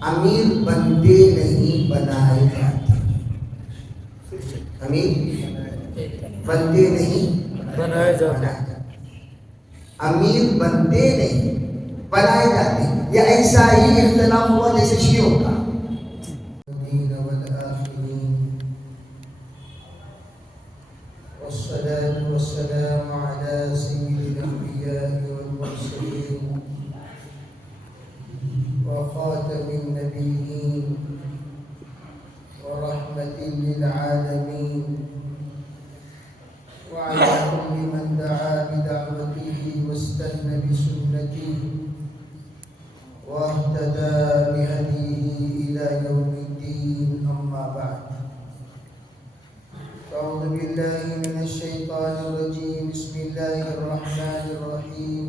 امیر بندے نہیں بنائے جاتے، امیر بندے نہیں بنائے جاتے، امیر بندے نہیں بنائے جاتے۔ یہ ایسا ہی اختلاف ہوا جیسے شیعوں کا۔ والصلاة والسلام على سيد الأنبياء والمرسلين وخاتم النبيين ورحمة للعالمين وعلى كل من دعا بدعوته واستنى بسنته واهتدى بهديه إلى يوم الدين، أما بعد. أعوذ بالله من الشيطان الرجيم. بسم الله الرحمن الرحيم.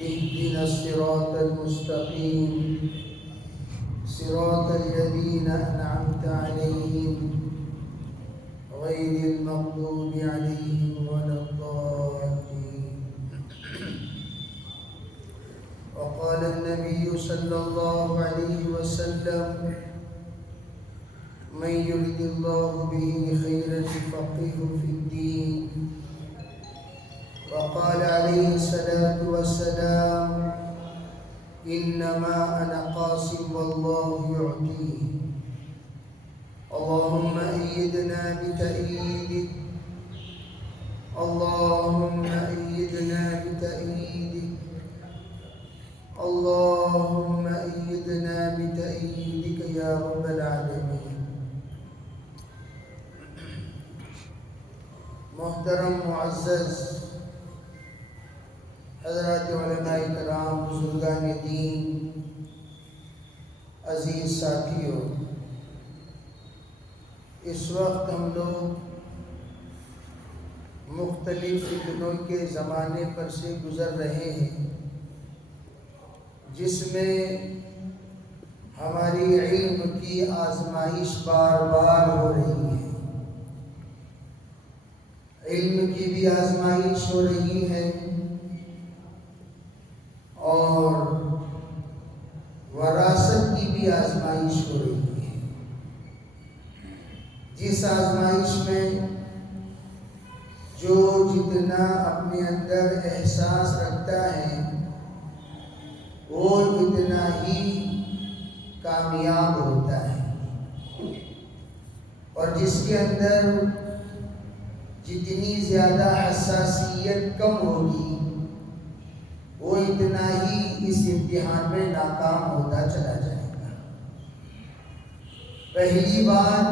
اهدنا الصراط المستقيم صراط الذين أنعمت عليهم غير المغضوب عليهم ولا الضالين. وقال النبي صلى الله عليه وسلم: من يرد الله به خيرا يفقهه في الدين. وقال عليه الصلاة والسلام: إنما أنا قاسم والله يعطيه. اللهم أيدنا بتأييدك، اللهم أيدنا بتأييدك، اللهم أيدنا بتأييدك يا رب العالمين. محترم معزز حضرات علماء کرام، بزرگان دین، عزیز ساتھیوں، اس وقت ہم لوگ مختلف فتنوں کے زمانے پر سے گزر رہے ہیں، جس میں ہماری علم کی آزمائش بار بار ہو رہی ہے۔ علم کی بھی آزمائش ہو رہی ہے اور وراثت کی بھی آزمائش ہو رہی ہے۔ جس آزمائش میں جو جتنا اپنے اندر احساس رکھتا ہے وہ اتنا ہی کامیاب ہوتا ہے، اور جس کے اندر جتنی زیادہ حساسیت کم ہوگی وہ اتنا ہی اس امتحان میں ناکام ہوتا چلا جائے گا۔ پہلی بات،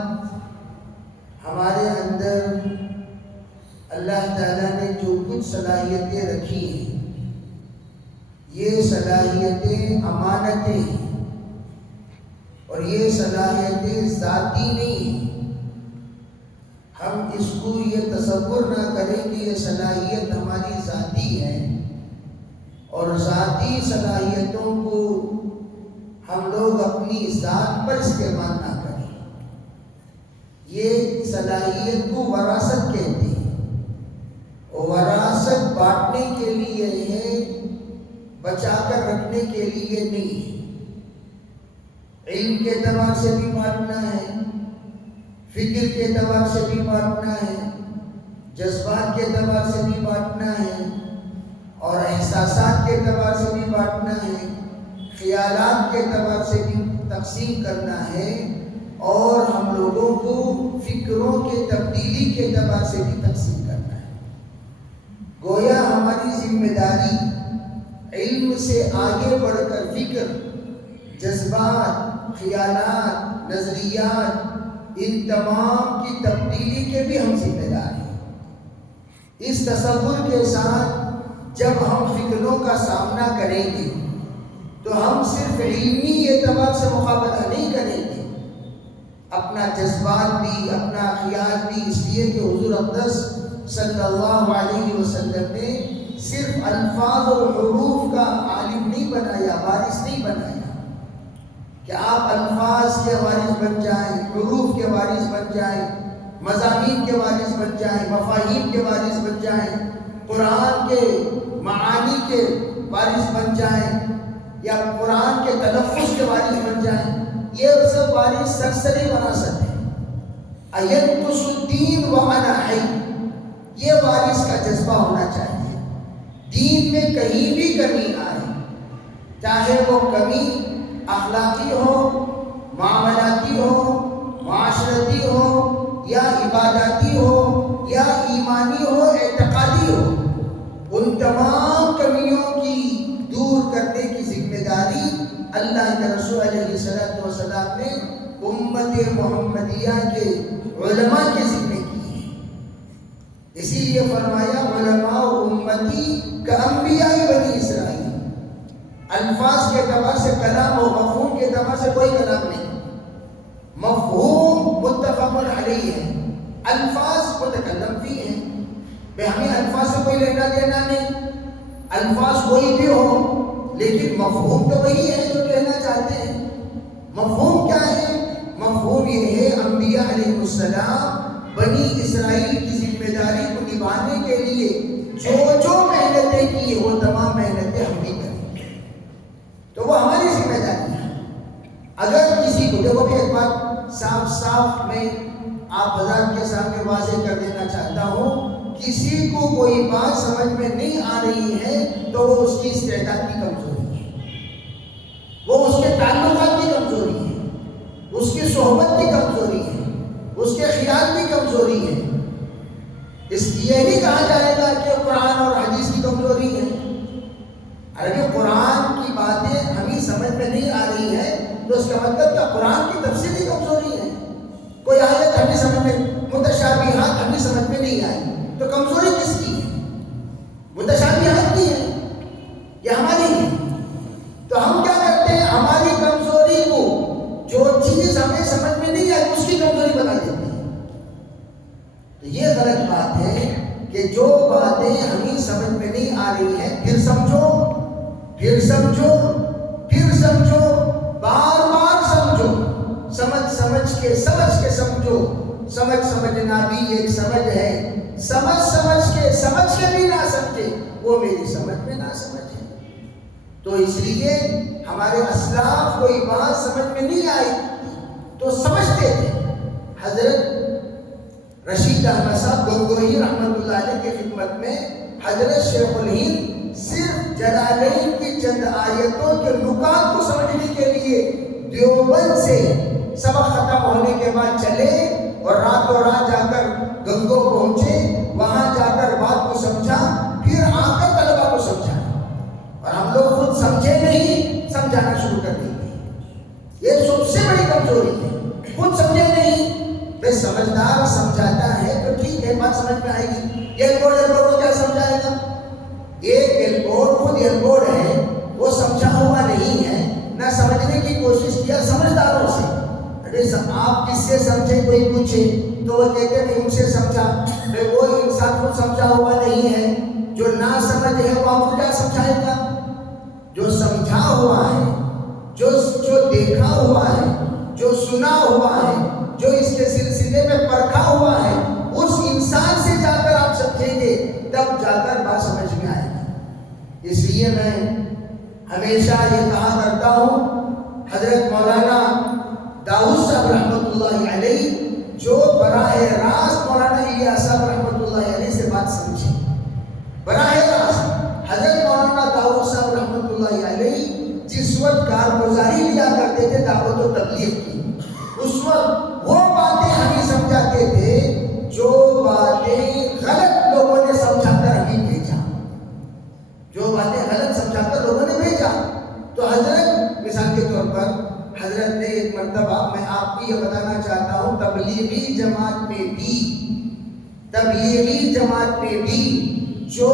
ہمارے اندر اللہ تعالیٰ نے جو کچھ صلاحیتیں رکھی ہیں، یہ صلاحیتیں امانتیں ہیں، اور یہ صلاحیتیں ذاتی نہیں ہیں۔ ہم اس کو یہ تصور نہ کریں کہ یہ صلاحیت ہماری ذاتی ہے، اور ذاتی صلاحیتوں کو ہم لوگ اپنی ذات پر استعمال نہ کریں۔ یہ صلاحیت کو وراثت کہتے ہیں، اور وراثت بانٹنے کے لیے ہے، بچا کر رکھنے کے لیے نہیں ہے۔ علم کے اعتبار سے بھی بانٹنا ہے، فکر کے اعتبار سے بھی بانٹنا ہے، جذبات کے اعتبار سے بھی بانٹنا ہے، اور احساسات کے اعتبار سے بھی بانٹنا ہے، خیالات کے اعتبار سے بھی تقسیم کرنا ہے، اور ہم لوگوں کو فکروں کے تبدیلی کے اعتبار سے بھی تقسیم کرنا ہے۔ گویا ہماری ذمہ داری علم سے آگے بڑھ کر فکر، جذبات، خیالات، نظریات، ان تمام کی تبدیلی کے بھی ہم ذمہ دار ہیں۔ اس تصور کے ساتھ جب ہم فکروں کا سامنا کریں گے تو ہم صرف علمی اعتبار سے مقابلہ نہیں کریں گے، اپنا جذبات بھی، اپنا خیال بھی، اس لیے کہ حضور اقدس صلی اللہ علیہ وسلم نے صرف الفاظ اور حروف کا عالم نہیں بنایا، وارث نہیں بنایا کہ آپ الفاظ کے وارث بن جائیں، حروف کے وارث بن جائیں، مضامین کے وارث بن جائیں، مفاہیم کے وارث بن جائیں، قرآن کے معانی کے وارث بن جائیں، یا قرآن کے تلفظ کے وارث بن جائیں، یہ سب وارث سرسری وراثت ہے۔ اینقص الدین وانا حی، یہ وارث کا جذبہ ہونا چاہیے۔ دین میں کہیں بھی کمی آئے، چاہے وہ کمی اخلاقی ہو، معاملاتی ہو، معاشرتی ہو، یا عباداتی ہو، یا ایمانی ہو، اعتقادی ہو، ان تمام کمیوں کی دور کرنے کی ذمہ داری اللہ کے رسول علیہ السلام نے امت محمدیہ کے علماء کے ذمہ کی ہے۔ اسی لیے فرمایا علماء امتی کا انبیاء بنی اسرائیل۔ الفاظ کے اعتبار سے کلام و مفہوم کے اعتبار سے کوئی کلام نہیں، مفہوم متفق علیہ ہے، الفاظ متکلم فی ہیں۔ ہمیں الفاظ سے کوئی لینا دینا نہیں، الفاظ کوئی بھی ہو لیکن مفہوم تو وہی ہے جو کہنا چاہتے ہیں۔ مفہوم کیا ہے؟ مفہوم یہ ہے انبیاء علیہ السلام بنی اسرائیل کی ذمہ داری کو نبھانے کے لیے جو جو محنتیں کی وہ تمام محنتیں ہم بھی کریں، تو وہ ہماری ذمہ داری ہے۔ اگر کسی کو دیکھو، بھی ایک بات صاف میں آپ حضرات کے سامنے واضح کر دینا چاہتا ہوں، کسی کو کوئی بات سمجھ میں نہیں آ رہی ہے تو وہ اس کی استعداد کی کمزوری ہے، وہ اس کے تعلقات کی کمزوری ہے، اس کی صحبت کی کمزوری ہے، اس کے خیال کی کمزوری ہے۔ اس لیے نہیں کہا جائے گا کہ قرآن اور حدیث کی کمزوری ہے۔ اگر قرآن کی باتیں ہمیں سمجھ میں نہیں آ رہی ہے تو اس کا مطلب کیا قرآن کی تفسیر کی کمزوری ہے؟ کوئی آیت ہمیں سمجھ میں، متشابہات ہمیں سمجھ میں نہیں آئی تو کمزوری کس کی ہے؟ متشابہات کی ہے یا ہماری ہے؟ تو ہم کیا کرتے ہیں، ہماری کمزوری کو، جو چیز ہمیں سمجھ میں نہیں آئی اس کی کمزوری بنا دیتے ہیں۔ تو یہ غلط بات ہے کہ جو باتیں ہمیں سمجھ میں نہیں آ رہی ہیں پھر سمجھو، پھر سمجھو، پھر سمجھو، بار بار سمجھو، سمجھ کے سمجھو۔ سمجھنا بھی ایک سمجھ ہے، سمجھ کے بھی نہ سمجھے وہ میری سمجھ میں نہ سمجھے۔ تو اس لیے ہمارے اسلاف کوئی بات سمجھ میں نہیں آئی تو سمجھتے تھے۔ حضرت رشید احمد صاحب گنگوہی رحمۃ اللہ علیہ کی خدمت میں حضرت شیخ الہند صرف جلالین کی چند آیتوں کے نکات کو سمجھنے کے لیے دیوبند سے سبق ختم ہونے کے بعد چلے اور راتوں رات جا کر گنگو پہنچے، وہاں جا کر بات کو سمجھا، پھر آ کر طلبہ کو سمجھا، اور ہم لوگ خود سمجھے نہیں، سمجھانا شروع کر دیں گے۔ یہ سب سے بڑی کمزوری ہے، خود سمجھے نہیں۔ بے سمجھدار سمجھاتا ہے تو ٹھیک ہے، بات سمجھ میں آئے گی۔ ایئرپورٹ کو کیا سمجھائے گا؟ ایک ایئرپورٹ خود ایئرپورٹ ہے، وہ سمجھا ہوا نہیں ہے، نہ سمجھنے کی کوشش کیا سمجھداروں سے۔ آپ کس سے سمجھے کوئی پوچھے تو وہ کہتے ہیں ان سے سمجھا۔ وہ انسان کو سمجھا ہوا نہیں ہے، جو نہ سمجھ ہے وہ آپ کو کیا سمجھائے گا؟ جو سمجھا ہوا ہے، جو دیکھا ہوا ہے، جو سنا ہوا ہے، جو اس کے سلسلے میں پرکھا ہوا ہے، اس انسان سے جا کر آپ سمجھیں گے، تب جا کر بات سمجھ میں آئے گی۔ اس لیے میں ہمیشہ یہ کہا کرتا ہوں، حضرت مولانا داؤد صاحب رحمۃ اللہ علیہ جو براہ راست مولانا الیاس صاحب رحمۃ اللہ علیہ سے بات سمجھے، براہ راست حضرت مولانا داؤد صاحب رحمۃ اللہ علیہ جس وقت کارگزاری لیا کرتے تھے دعوت و تبلیغ کی، اس وقت وہ باتیں ہمیں سمجھاتے تھے جو باتیں غلط لوگوں نے سمجھا کر ہمیں بھیجا، جو باتیں غلط سمجھا کر لوگوں نے بھیجا۔ تو حضرت مثال کے طور پر حضرت نے ایک مرتبہ، میں آپ کو یہ بتانا چاہتا ہوں، تبلیغی جماعت میں بھی جو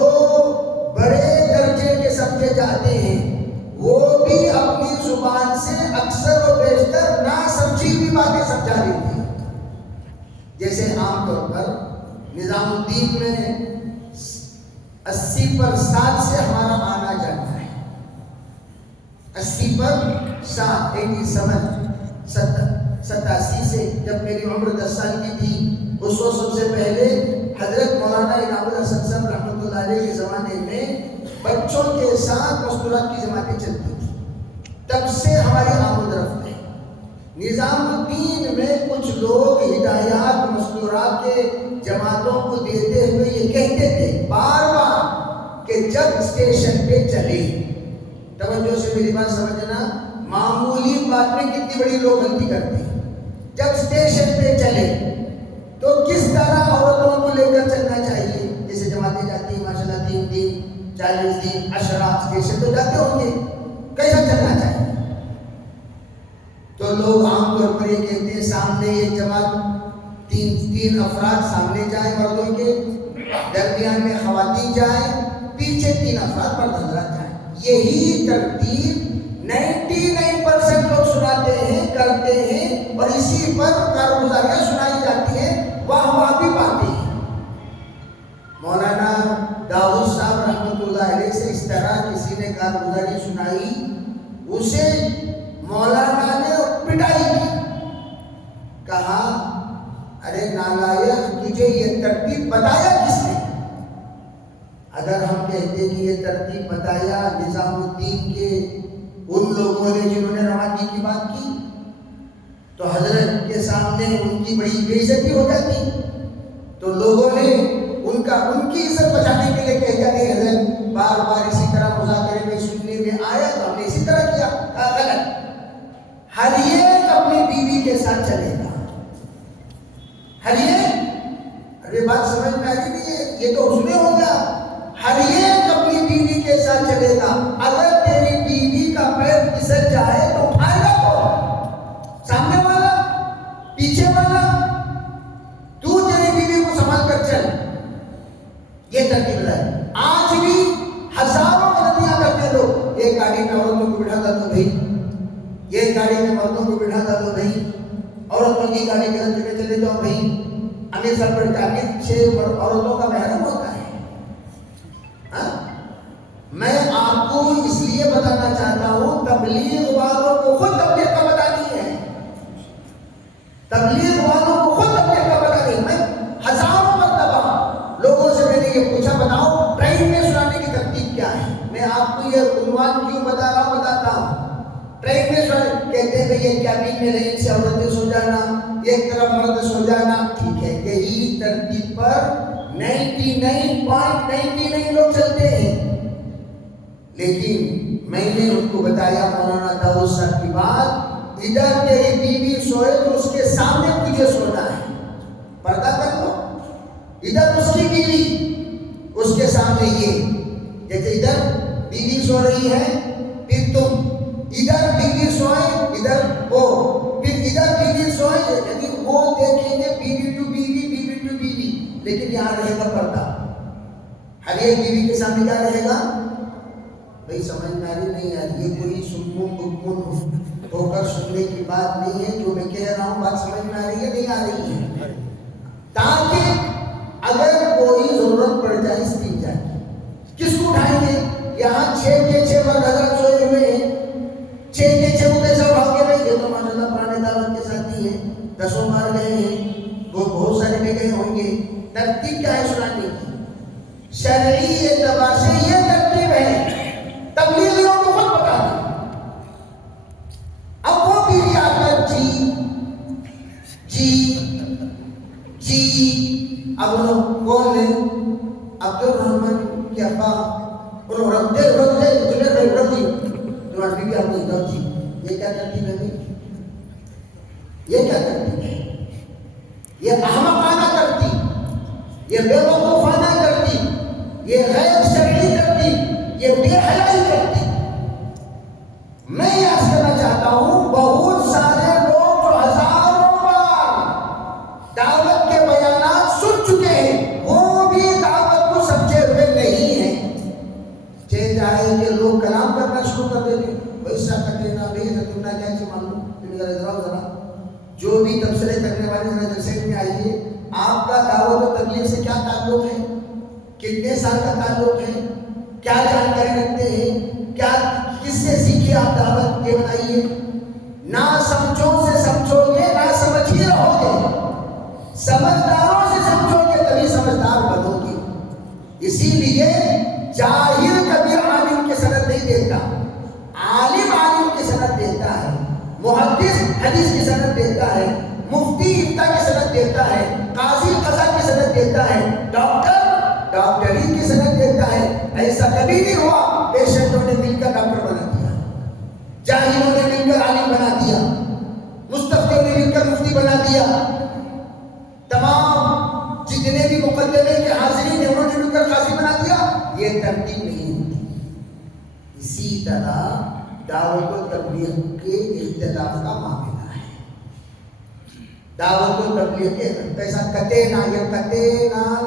بڑے درجے کے سمجھے جاتے ہیں وہ بھی اپنی زبان سے اکثر و بیشتر نہ سمجھی ہوئی باتیں سمجھا دیتے ہیں۔ جیسے عام طور پر نظام الدین میں 80% سے ہمارا آنا جانا ہے، 80% 87 سے، جب میری عمر 10 سال کی تھی اس وقت سب سے پہلے حضرت مولانا انعام الحسن صاحب رحمۃ اللہ علیہ کے زمانے میں بچوں کے ساتھ مستورات کی جماعتیں چلتی تھی۔ تب سے ہماری آمد رفت ہے۔ نظام الدین میں کچھ لوگ ہدایات مستورات کے جماعتوں کو دیتے ہوئے یہ کہتے تھے بار بار کہ جب اسٹیشن پہ چلے، توجہ سے میری بات سمجھنا، معمولی بات میں کتنی بڑی لوگ غلطی کرتے ہیں۔ جب اسٹیشن پہ چلے تو کس طرح عورتوں کو لے کر چلنا چاہیے؟ جیسے جماعتیں جاتی ہیں ماشاءاللہ 3 دن 40 دن اشراف اسٹیشن تو جاتے ہوں گے، کیسا چلنا چاہیے؟ تو لوگ عام طور پر یہ کہتے ہیں سامنے ایک جماعت تین افراد سامنے جائیں مردوں کے، درمیان میں خواتین جائیں، پیچھے 3 افراد مرد حضرات جائیں۔ یہی ترتیب 99% لوگ سناتے ہیں، کرتے ہیں، اور اسی پر کارگزاریاں سنائی جاتی ہیں، واہ بھی پاتے ہیں۔ مولانا داؤد صاحب رحمۃ اللہ علیہ سے اس طرح کسی نے کارگزاری سنائی، اسے مولانا نے پٹائی کی، کہا ارے نالائق، تجھے یہ ترتیب بتایا کس نے؟ اگر ہم کہتے کہ یہ ترتیب بتایا نظام الدین کے ان لوگوں نے جنہوں نے روانگی کی بات کی، تو حضرت کے سامنے ان کی بڑی بے عزتی ہو جاتی، تو لوگوں نے ان کی عزت بچانے کے لیے کہہ دیا کہ حضرت بار بار اسی طرح مذاکرے میں سننے میں آیا تو ہم نے اسی طرح کیا، غلط۔ ہر ایک اپنی بیوی کے ساتھ چلے گا، ہر ایک، ارے بات سمجھ میں آ رہی نہیں ہے، یہ تو اس میں ہو گیا، ہر ایک اپنی بیوی کے ساتھ چلے گا۔ اگر تیری بیوی کا پیر پھسل جائے تو اٹھائے گا کون؟ سامنے والا، پیچھے والا؟ تو تیری بیوی کو سنبھال کر چل، یہ ترتیب ہے۔ آج بھی ہزاروں غلطیاں کرتے لوگ، ایک گاڑی میں عورتوں کو بٹھا دو بھائی، ایک گاڑی میں مردوں کو بٹھا دو بھائی، عورتوں کی گاڑی کے رستے میں چلے جاؤ بھائی، امیر سر پر امیر 6 عورتوں کا محرم ہوتا ہے۔ میں آپ کو اس لیے بتانا چاہتا ہوں، تبلیغ والوں کو خود تبلیغ کا پتہ نہیں ہے، تبلیغ والوں کو خود تبلیغ کا پتہ نہیں۔ میں ہزاروں مرتبہ لوگوں سے میں نے یہ پوچھا بتاؤ ٹرین میں سنانے کی ترتیب کیا ہے؟ میں آپ کو یہ عنوان کیوں بتا رہا ہوں، بتاتا ہوں۔ ٹرین میں سنانے کہتے ہیں کہ یہ کیبن میں لائن سے عورتیں سو جانا، ایک طرف مرد سو جانا، ٹھیک ہے، یہی ترتیب پر 99.99 لوگ چلتے ہیں، لیکن میں نے ان کو بتایا مولانا داؤد صاحب کی بات، ادھر تیری بیوی سوئے تو اس کے سامنے تجھے سونا ہے، پردہ کر لو، ادھر اس کی بیوی اس کے سامنے، یہ جیسے ادھر بیوی سو رہی ہے، پھر تم ادھر بیوی سوئے، ادھر وہ، پھر ادھر بیوی سوئے، یعنی وہ دیکھیں گے بیوی ٹو بیوی، بیوی ٹو بیوی، لیکن یہاں رہے گا پردہ، ہر ایک بیوی کے سامنے کیا رہے گا؟ بھائی سمجھ میں آ رہی نہیں آ رہی؟ یہ کوئی سنکن بکن ہو کر سننے کی بات نہیں ہے، جو میں کہہ رہا ہوں بات سمجھ میں آ رہی ہے نہیں آ رہی ہے؟ تاکہ اگر کوئی ضرورت پڑ جائے استنجا کی، کس کو اٹھائیں گے؟ یہاں 6 کے 6 مرد حضرات سوئے ہوئے ہیں، 6 کے 6 کو کیسے اٹھاؤ گے بھائی؟ یہ تو ماشاءاللہ پرانے دعوت کے ساتھی ہیں، 10 بار گئے ہیں، وہ بہت سارے میں گئے ہوں گے۔ ترتیب کیا ہے سنانے کی؟ شرعی اعتبار سے یہ ترتیب ہے، تبلیغیوں کو خود بتا دیں۔ اب وہ بھی آتا جی اب کون ہے؟ عبد الرحمن کے ابا رکھ دے تمہیں رکھ دی تمہاری بھی آپ کو ادھر جی، یہ کیا ترتیب ہے؟ یہ کیا ترتیب ہے؟ یہ احمقانہ ترتیب، یہ بے وقوفانہ ترتیب، یہ غیر شرعی ترتیب، یہ بے حیائی ترتیب۔ میں یہ عرض کرنا چاہتا ہوں، بہت سارے لوگ جو ہزاروں بار دعوت کے بیانات سن چکے ہیں، وہ بھی دعوت کو سمجھے ہوئے نہیں ہیں۔ چینج آئے کہ لوگ کلام کرنا شروع کر دیتے، ویسا کرتے نا بھائی تم نہ کیا چیز معلوم، ذرا جو بھی تبصرے کرنے والے ذرا جلسے میں آئیے، آپ کا دعوت و تبلیغ سے کیا تعلق ہے؟ کتنے سال کا تعلق ہے؟ کیا جانکاری رکھتے ہیں؟ کیا کس سے سیکھی آپ دعوت؟ یہ بتائیے۔ نہ سمجھو سے سمجھو گے، نہ سمجھ ہی رہو گے، سمجھداروں سے سمجھو گے تبھی سمجھدار بنو گے۔ اسی لیے جاہل کبھی عالم کی سند نہیں دیتا، عالم عالم کی سند محدث حدیث کی سند دیتا ہے، مفتی افتاء کی سند دیتا ہے، قاضی قضا کی سند دیتا ہے، ڈاکٹر ڈاکٹری کی سند دیتا ہے. ایسا کبھی نہیں ہوا پیشنٹوں نے مل کر ڈاکٹر بنا دیا، جاہلوں نے مل کر عالم بنا دیا، مستفتیوں نے مل کر مفتی بنا دیا. تمام جتنے بھی مقدمے کے حاضرین ہیں انہوں نے مل کر قاضی بنا دیا. یہ ترتیب نہیں ہوتی. اسی طرح دعوت و تبلیغ کے اختلاف کا معاملہ ہے. دعوت و تبلیغ کے ایسا کتے نہ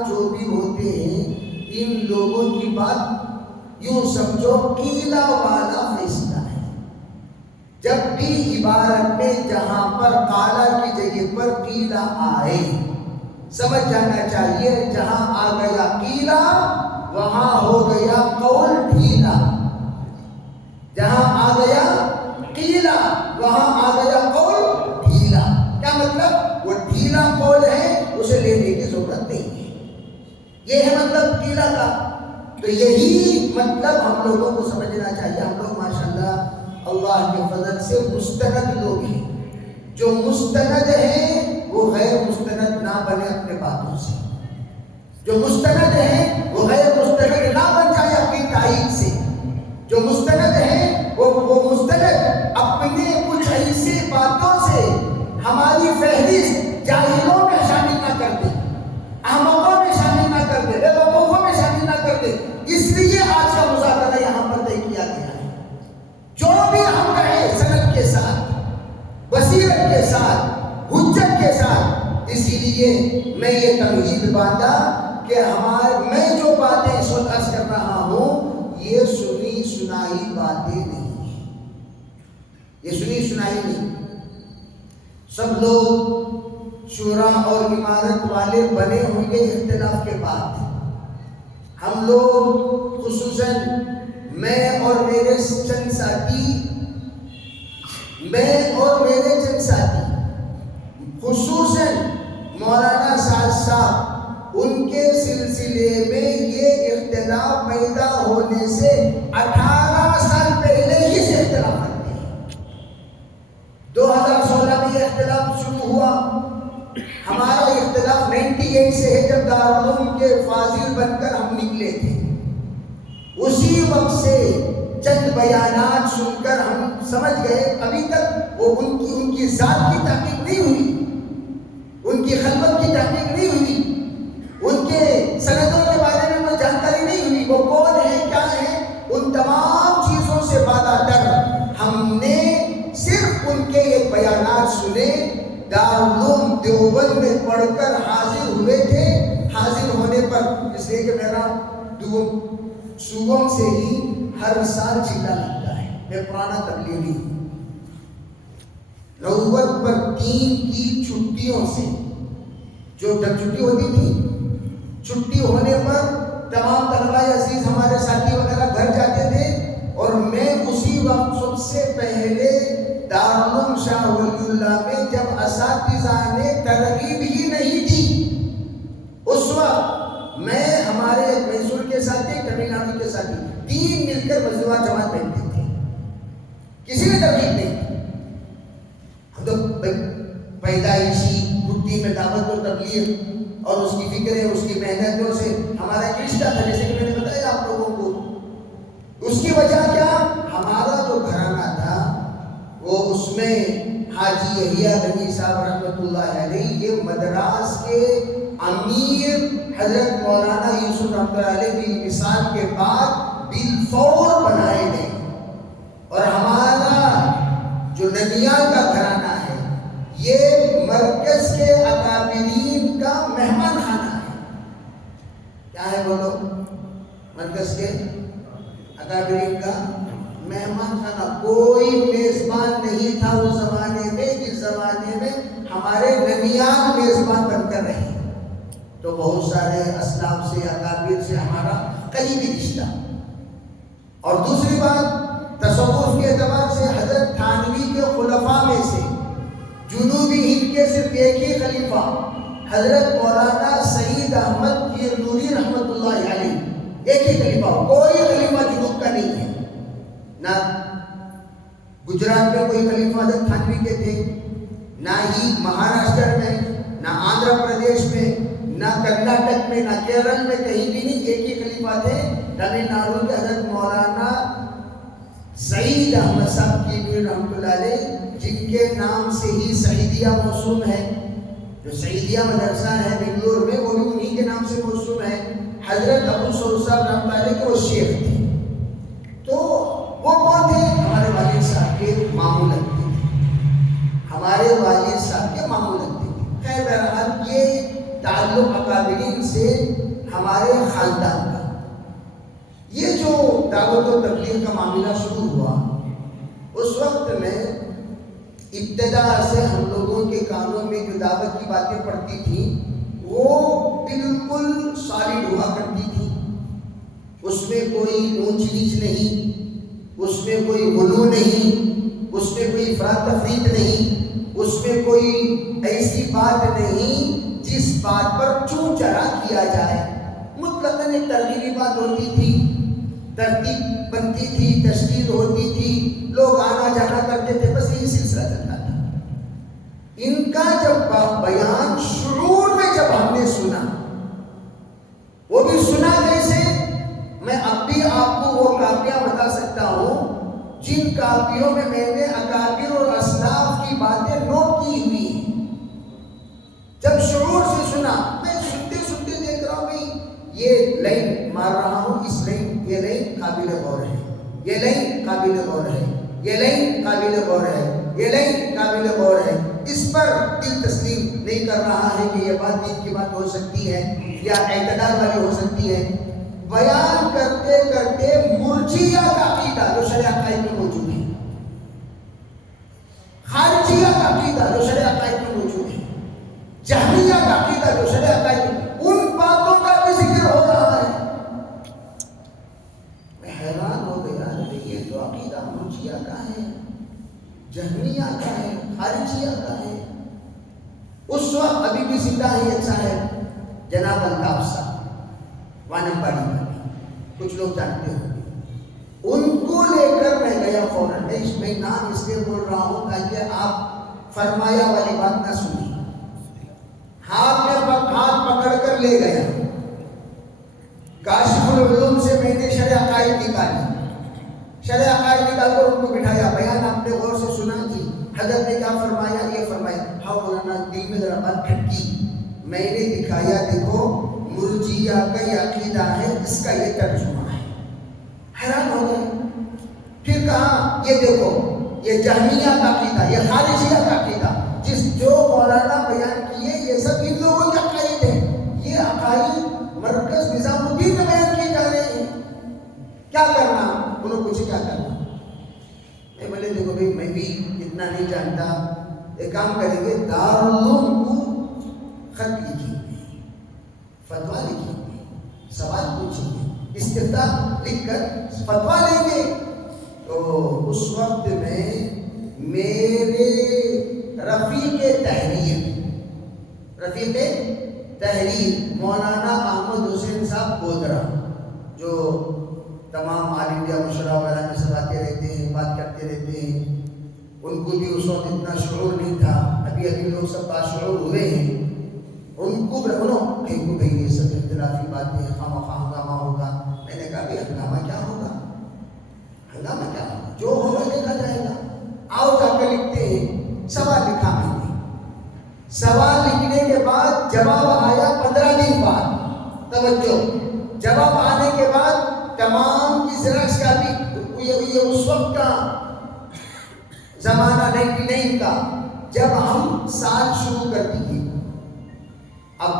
جو بھی ہوتے ہیں ان لوگوں کی بات یوں سمجھو قیلا والا فیصلہ ہے. جب بھی عبارت میں جہاں پر قالا کی جگہ پر قیلا آئے سمجھ جانا چاہیے جہاں آ گیا قیلا وہاں ہو گیا قول ڈھیلا، جہاں آ گیا قیلا وہاں آ گیا قول ڈھیلا. کیا مطلب؟ وہ ڈھیلا قول ہے اسے لینے کی ضرورت نہیں ہے. یہ ہے مطلب قیلا کا. تو یہی مطلب ہم لوگوں کو سمجھنا چاہیے. ہم لوگ ماشاءاللہ اللہ کے فضل سے مستند لوگ ہیں. جو مستند ہیں وہ غیر مستند نہ بنے اپنے باتوں سے. جو مستند ہیں وہ غیر مستند نہ بن جائے اپنی تائید سے. جو مستند ہیں وہ مستند اپنے کچھ ایسی باتوں سے ہماری فہرست جاہلوں میں شامل نہ کر دے، احمقوں میں شامل نہ کر دے، بے وقوفوں میں شامل نہ کر دے. اس لیے آج کا مذاکرہ یہاں پر طے کیا گیا ہے. جو بھی ہم کہیں سند کے ساتھ، بصیرت کے ساتھ، حجت کے ساتھ. اسی لیے میں یہ تمہید باندھا کہ میں جو باتیں اس وقت عرض کر رہا ہوں یہ سنی سنائی باتیں نہیں ہیں. یہ سنی سنائی نہیں. سب لوگ شورا اور عمارت والے بنے ہوں گے اختلاف کے بعد. ہم لوگ خصوصاً میں اور میرے چند ساتھی خصوصاً مولانا سعد صاحب ان کے سلسلے میں یہ اختلاف پیدا ہونے سے 18 سال پہلے ہی سے اختلاف کرتے ہیں. 2016 میں یہ اختلاف شروع ہوا. ہمارا اختلاف 98 سے ہے جب دارالعلوم کے فاضل بن کر ہم نکلے تھے. اسی وقت سے چند بیانات سن کر ہم سمجھ گئے. ابھی تک وہ ان کی ذات کی تحقیق نہیں ہوئی، ان کی خلوت کی تحقیق نہیں ہوئی، ان کے سندوں کے بارے میں کوئی جانکاری نہیں ہوئی. وہ کون ہے کیا ہے ان تمام چیزوں سے بالاتر ہم نے صرف ان کے یہ بیانات سنے. دارالعلوم دیوبند میں پڑھ کر حاضر ہوئے تھے. حاضر ہونے پر اس لیے کہ میرا صوبوں سے ہی ہر سال چلا لگتا ہے. میں پرانا تبلیغی ہوں. نوبت پر 3 کی چھٹیوں سے جو جب چھٹی ہوتی تھی، چھٹی ہونے پر تمام طلباء عزیز ہمارے ساتھی وغیرہ گھر جاتے تھے اور میں اسی وقت سب سے پہلے دارالعلوم شاہ ولی اللہ میں جب اساتذہ نے ترغیب ہی نہیں دی اس وقت میں ہمارے میسور کے ساتھی تمل ناڈو کے ساتھی 3 مل کر مجموعہ جماعت بیٹھتے تھے. کسی نے ترغیب نہیں دی. ہم تو پیدائشی گٹی میں دعوت و تبلیغ اور اس کی فکریں اس کی محنتوں سے ہمارا ایک رشتہ تھا جیسے کہ میں نے بتایا آپ لوگوں کو. اس کی وجہ کیا؟ ہمارا جو گھرانہ تھا وہ اس میں حاجی یحییٰ غنی صاحب رحمۃ اللہ علیہ یہ مدراس کے امیر حضرت مولانا یوسف رحمۃ اللہ علیہ کی مثال کے بعد بالفور بنائے گئے. اور ہمارا جو ننیال کا گھرانہ ہے یہ مرکز کے اکابرین کا مہمان خانہ ہے. کیا ہے بولو؟ مرکز کے اکابرین کا مہمان خانہ. کوئی میزبان نہیں تھا اس زمانے میں جس زمانے میں ہمارے ننیال میزبان بن کر رہے. تو بہت سارے اسلاف سے اکابر سے ہمارا قریبی رشتہ. اور دوسری بات تصوف کے اعتبار سے حضرت تھانوی کے خلفاء میں سے جنوبی ہند کے صرف ایک ہی خلیفہ حضرت مولانا سعید احمد نوری رحمۃ اللہ علیہ ایک ہی خلیفہ. کوئی خلیفہ جنوب کا نہیں ہے. نہ گجرات میں کوئی خلیفہ حضرت تھانوی کے تھے، نہ ہی مہاراشٹر میں، نہ آندھرا پردیش میں، نہ کرناٹک میں، نہ کیرل میں، کہیں بھی نہیں. ایک ہی خلیفہ تھے تمل ناڈو کے حضرت مولانا سعید احمد صاحب کی رحمۃ اللہ علیہ، جن کے نام سے ہی سعیدیہ موسوم ہے. جو سعیدیہ مدرسہ ہے بنگلور میں، وہ بھی انہی کے نام سے موسوم ہے. حضرت ابو سعود صاحب رحمۃ اللہ علیہ کے وہ شیخ تھے. تو وہ کون تھے؟ ہمارے والد صاحب کے ماموں لگتے تھے، ہمارے والد صاحب کے ماموں لگتے تھے. خیر بہرحال یہ تعلق اکابرین سے ہمارے خاندان کا. یہ جو دعوت و تبلیغ کا معاملہ شروع ہوا، اس وقت میں ابتدا سے ہم لوگوں کے کانوں میں جو دعوت کی باتیں پڑتی تھیں وہ بالکل سالڈ ہوا کرتی تھی. اس میں کوئی اونچ نیچ نہیں، اس میں کوئی غلو نہیں، اس میں کوئی افراط تفریط نہیں، اس میں کوئی ایسی بات نہیں جس بات پر چوں چرا کیا جائے. مطلقاً ایک ترغیبی بات ہوتی تھی، ترتیب بنتی تھی، تشکیل ہوتی تھی، لوگ آنا جانا کرتے تھے، بس یہی سلسلہ چلتا تھا. ان کا جب بیان شعور میں جب ہم نے سنا، وہ بھی سنا کیسے؟ میں اب بھی آپ کو وہ کاپیاں بتا سکتا ہوں جن کاپیوں میں میں نے اکابر اور اسلاف کی باتیں نوٹ کی ہوئی ہیں. جب شعور سے سنا، میں سنتے سنتے دیکھ رہا ہوں بھائی یہ لائن مار رہا ہوں، اس لائن، یہ لائن قابل غور ہے، یہ لائن قابل غور ہے، یہ لائن قابل غور ہے، یہ لائن قابل غور ہے. اس پر دل تسلیم نہیں کر رہا ہے کہ یہ بات دین کی بات ہو سکتی ہے یا اعتدال والی ہو سکتی ہے. بیان کرتے کرتے مرجیہ کا عقیدہ جو شرع عقائد میں موجود ہے، خارجیہ کا عقیدہ جو شرع عقائد میں موجود ہے، جہمیہ کا عقیدہ جو شرع عقائد میں، ان باتوں کا بھی ذکر ہو رہا ہے. میں حیران ہو گیا، یہ تو عقیدہ مرجیہ کا ہے، جہمیہ کا ہے، خارجیہ کا ہے. اس وقت ابھی بھی زندہ ہے ایک صاحب جناب الطاف صاحب وانمباڑی والے، کچھ لوگ جانتے ہوں. ان کو لے کر میں گیا فوراً. میں نام اس لیے بول رہا ہوں تاکہ آپ فرمایا والی بات نہ سنیں. ہاتھ پکڑ کر لے گیا. کاشف العلوم سے میں نے شرع عقائد نکالی، شرع عقائد نکال کر ان کو بٹھایا. بیان آپ نے غور سے سنا جی، حضرت نے کیا فرمایا؟ یہ فرمایا. ہاں مولانا، دل میں ذرا بات کھٹکی. میں نے دکھایا، دیکھو مرجیہ کا یہ عقیدہ ہے، اس کا یہ ترجمہ ہے. حیران ہو گئے. پھر کہا یہ دیکھو یہ جہمیہ کا عقیدہ، یہ خارجیہ کا عقیدہ، جس جو مولانا بیان کیے یہ سب ان لوگوں کے عقائد ہیں. یہ عقائد مرکز نظام الدین میں بیان کیے جا رہے ہیں. کیا کرنا؟ انہوں نے پوچھے کیا کرنا. میں بولے دیکھو بھائی میں بھی اتنا نہیں جانتا، ایک کام کریں گے، دارالعلوم کو خط لکھیں گے، فتویٰ لکھیں گے، سوال پوچھیں گے، استفتاء لکھ کر فتویٰ لیں گے. تو اس وقت میں میرے رفیق تحریر مولانا احمد حسین صاحب گودرا، جو تمام آل انڈیا مشورہ وغیرہ میں سب آتے رہتے ہیں، بات کرتے رہتے ہیں. ان کو بھی اس وقت اتنا شعور نہیں تھا، ابھی لوگ سب باشعور ہوئے ہیں. ان کو بھائی یہ سب اختلافی باتیں، خواہ ہنگامہ ہوگا. میں نے کہا بھائی ہنگامہ کیا ہوگا، ہنگامہ کیا ہوگا، جو ہوگا دیکھا جائے گا. آؤ جا کے لکھتے ہیں. سوال لکھا میں نے. سوال لکھنے کے بعد جواب آیا 15 دن بعد. توجہ، جواب آنے کے بعد تمام کی زیراکس کاپی، یہ اس وقت کا زمانہ 99 کا، جب ہم سال شروع کر دیے. اب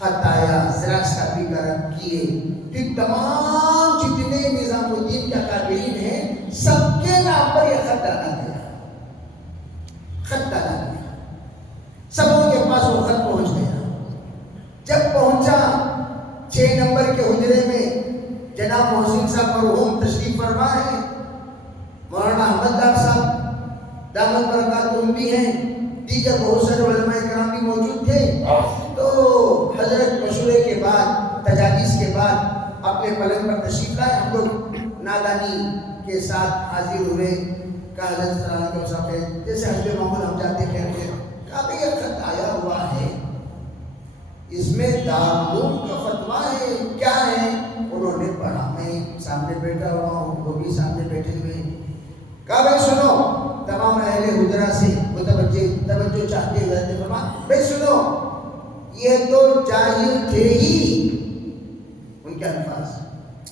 خط آیا، زیراکس کاپی کیے. پھر تمام جتنے نظام الدین کے اکابرین ہیں سب کے نام پر یہ خط ڈالا گیا. سبوں کے پاس وہ خط پہنچ گیا. جب پہنچا 6 نمبر کے حجرے میں جناب محسن صاحب مرحوم تشریف فرما ہے، مولانا احمد ڈار صاحب دامت برکاتہم بھی ہیں، دیگر بہت سارے علماء کرام بھی موجود تھے. تو حضرت مشورے کے بعد، تجاویز کے بعد اپنے پلنگ پر تشریف لائے. ہم لوگ نادانی کے ساتھ حاضر ہوئے. کہا حضرت صلی اللہ علیہ وسلم جیسے حضرت محمد ہم جاتے پھرتے، کہا بھئی یہ خط آیا ہوا ہے، اس میں دارالعلوم کا فتویٰ ہے، کیا ہے؟ انہوں نے پڑھا، میں سامنے بیٹھا ہوا ہوں، وہ بھی سامنے بیٹھے ہوئے ہیں۔ کہا بھئی سنو، تمام اہل حجرہ سے توجہ چاہتے ہوئے حضرت فرمایا بھئی سنو، یہ تو جاہل تھے ہی، ان کے الفاظ،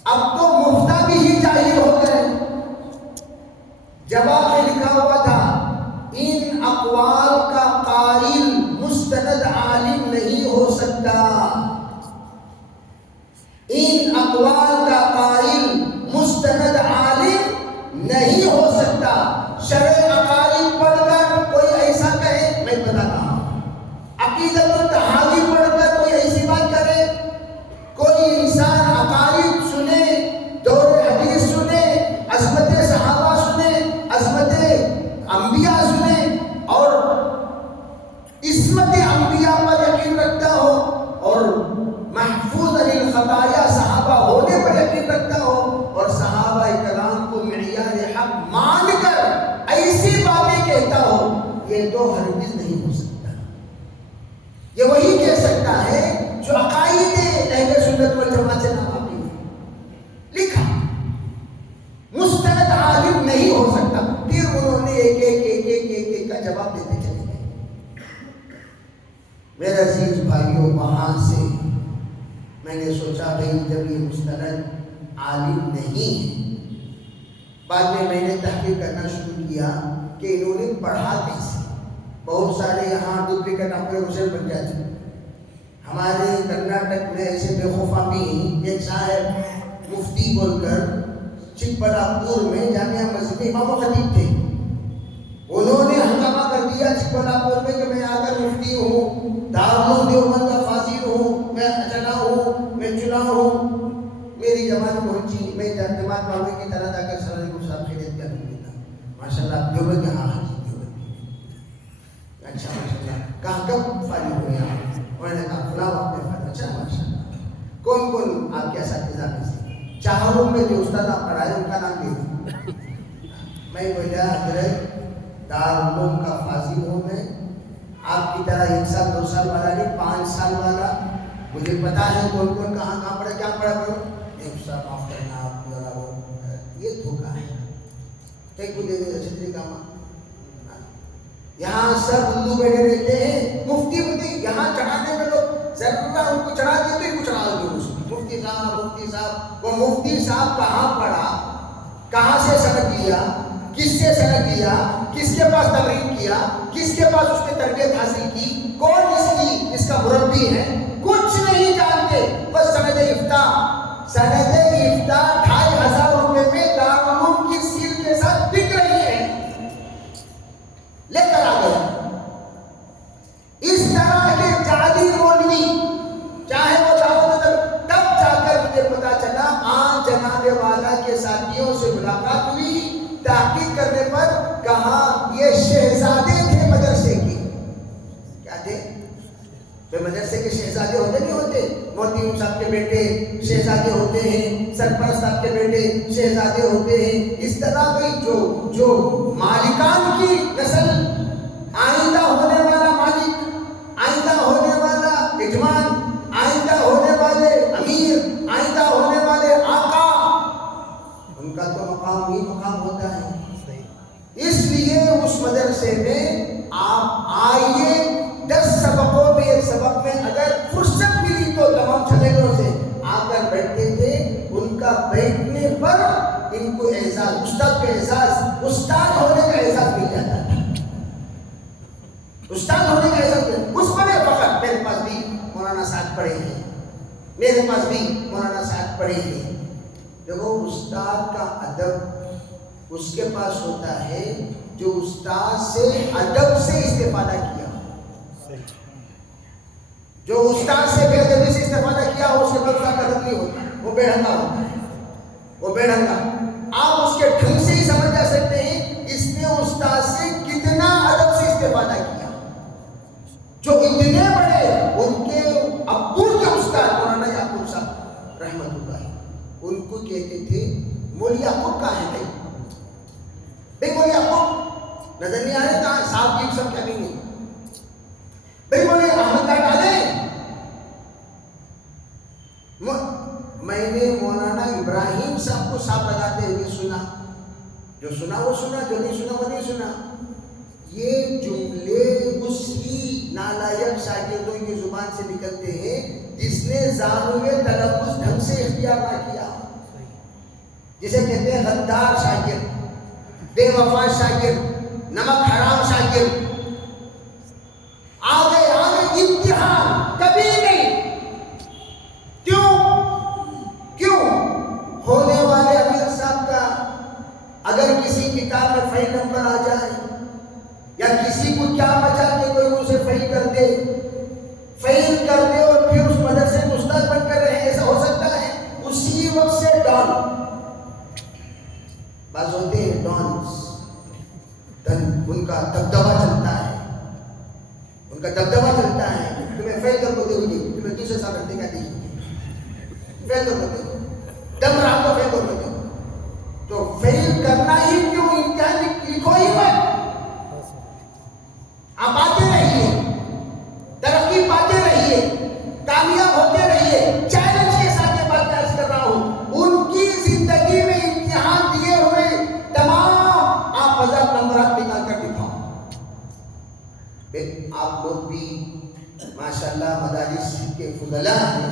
اب تو مفتہ بھی ہی جاہل ہو گئے۔ جواب میں لکھا ہوا تھا ان اقوال کا قائل مستند عالم نہیں ہو سکتا، ان اقوال کا قائل مستند عالم نہیں ہو سکتا۔ شرع عقائد پڑھ کر کوئی ایسا کہے، میں بتاتا ہوں، عقیدۃ الطحاوی پڑھ کر کوئی ایسی بات کرے، کوئی انسان عقائد سنے، دور حدیث سنے، عظمت صحابہ سنے، عظمت انبیاء سنے اور عصمت انبیاء پر یقین رکھتا ہو اور محفوظ عن الخطایا صحابہ ہونے پر یقین رکھتا ہو اور صحابہ کرام کو معیار حق مان کر ایسی باتیں کہتا ہو، یہ تو ہرگز نہیں ہو سکتا۔ یہ وہی کہہ سکتا ہے جو عقائد اہل سنت والجماعت سے ناواقف ہے۔ لکھا مستند عالم نہیں ہو سکتا۔ پھر انہوں نے ایک کا جواب دیتے چلے گئے۔ میرے عزیز بھائیوں، وہاں سے میں نے سوچا بھئی جب یہ مستند عالم نہیں ہے، بعد میں نے تحقیق کرنا شروع کیا کہ انہوں نے پڑھا کیسے۔ بہت سارے یہاں ڈپلیکیٹ اپنے حسین بن جاتے۔ ہمارے کرناٹک میں ایسے بے خوفا بھی ہیں، ایک صاحب مفتی بول کر چکبلاپور میں جامعہ مسجد میں امام و خطیب تھے، انہوں نے ہنگامہ کر دیا چکبلاپور میں کہ میں آ کر مفتی ہوں، دارالعلوم دیوبند کا فاضل ہوں، میں چنا ہوں، میں چنا ہوں۔ میری جماعت پہنچی، میں جماعت معاملے کی طرح جا کر سر علیہ صاحب خیریت کر دیتا، ماشاء اللہ دیوبند کے، ہاں حاجی دیوبند، اچھا ماشاء اللہ، کہاں کب فارغ ہوئے آپ؟ انہوں نے کہا فلاں وقت میں فارغ۔ اچھا ماشاء اللہ، کون کون آپ کے اساتذہ میں سے؟ چاروں میں جو استاد آپ پڑھائے ان کا نام دے دیں۔ میں بولا حضرت دارالعلوم کا فاضل ہوں، میں آپ کی طرح 1 سال 2 سال والا نہیں، 5 سال والا، مجھے پتا ہے کون کون کہاں کہاں پڑھا، کیا پڑھا کرو۔ ایک صاحب معاف کرنا، آپ ذرا وہ یہ دھوکہ ہے، ایک کو دے دے چھتری کا ماں۔ یہاں سب اردو بیٹھے رہتے ہیں، مفتی یہاں چڑھانے میں لوگ ذرا ان کو چڑھا دیے تو ان کو چڑھا دو، مفتی صاحب مفتی صاحب۔ وہ مفتی صاحب کہاں پڑھا، کہاں سے سند لیا، کس سے سند لیا، کس کے پاس تقریر کیا، کس کے پاس اس نے تربیت حاصل کی، کون اس کا مربی ہے، کچھ نہیں جانتے۔ بس سند افتاء 2500 روپے میں دارالعلوم کی سیل کے ساتھ بک رہی ہے، لے کر آ گئے۔ اس طرح کے جعلی مولوی، چاہے وہ دعوت، تب جا کر مجھے پتا چلا آن جناب والا کے ساتھیوں سے ملاقات ہوئی، تحقیق کرنے پر کہا یہ شہزادے تھے مدرسے کے۔ کیا تھے؟ تو مدرسے کے شہزادے ہوتے نہیں ہوتے، مودی صاحب کے بیٹے شہزادے ہوتے ہیں، سرپرست صاحب کے بیٹے شہزادے ہوتے ہیں۔ اس طرح بھی جو مالکان کی نسل، آئندہ ہونے والا مالک، آئندہ ہونے والا یجمان، آئندہ ہونے والے امیر، آئندہ ہونے والے آقا، ان کا تو مقام ہی مقام ہوتا ہے۔ اس لیے اس مدرسے میں آپ آئیے، 10 سبقوں میں ایک سبق میں اگر فرصت ملی تو تمام چھٹیوں سے آ کر بیٹھتے تھے۔ ان کا بیٹھنے پر ان کو احساس، استاد کا احساس، استاد ہونے کا احساس مل جاتا تھا، استاد ہونے کا احساس۔ اس پر فخر، میرے پاس بھی مولانا سعد پڑھے ہیں، میرے پاس بھی مولانا سعد پڑھے ہیں۔ دیکھو استاد کا ادب اس کے پاس ہوتا ہے جو استاد سے ادب سے استفادہ کیا، جو استاد سے بے ادبی سے استفادہ کیا ہو اس کے پاس کا ادب نہیں ہوتا، وہ بے ڈھنگا ہوتا ہے، وہ بے ڈھنگا۔ آپ اس کے ڈھنگ سے ہی سمجھ جا سکتے ہیں اس نے استاد سے کتنا ادب سے استفادہ کیا۔ جو اتنے بڑے ان کے ابو کے استاد مولانا یعقوب صاحب رحمۃ اللہ، ان کو کہتے تھے مولوی یعقوب کا ہے بھائی، بھائی بولے آپ کو نظر نہیں آ رہے کہاں صاحب جی سب کیا نہیں ہے. بھائی بولے احمد کا ڈالے. میں نے مولانا ابراہیم صاحب کو صاحب لگاتے ہوئے سنا. جو سنا وہ سنا, جو نہیں سنا وہ نہیں سنا. یہ جملے اسی نالائق شاگردوں کی زبان سے نکلتے ہیں جس نے زانوے تلفظ ڈھنگ سے اختیار نہ کیا, جسے کہتے ہیں غدار شاگرد, بے وفا شاگرد, نمک حرام شاگرد. آگے امتحان کبھی نہیں. کیوں ہونے والے امیر صاحب کا اگر کسی کتاب میں فیل نمبر آ جائے یا کسی کو کیا بچا کے کوئی اسے فیل کر دے اور پھر اس مدرسے میں استاد بن کر رہے, ایسا ہو سکتا ہے. اسی وقت سے ڈان بعض ہوتے ہیں, ڈانس ان کا دبدبہ چلتا ہے, تمہیں فیل کر کو دے گی, تمہیں دوسرے سال رکھنے کا نہیں, فیل کر کو دے گی, دم رہا تو فیل کر کو دے. تو فیل کرنا ہی کیوں, امتحان لکھو ہی مت, آپ آتے رہیے, ترقی پاتے رہیے, کامیاب ہوتے رہیے. چیلنج کے ساتھ یہ بات درج کر رہا ہوں, ان کی زندگی میں امتحان دیے ہوئے تمام آپ 1000 نمبرات نکال کر دکھاؤ. آپ لوگ بھی ماشاءاللہ مدارس کے فضلاء ہیں,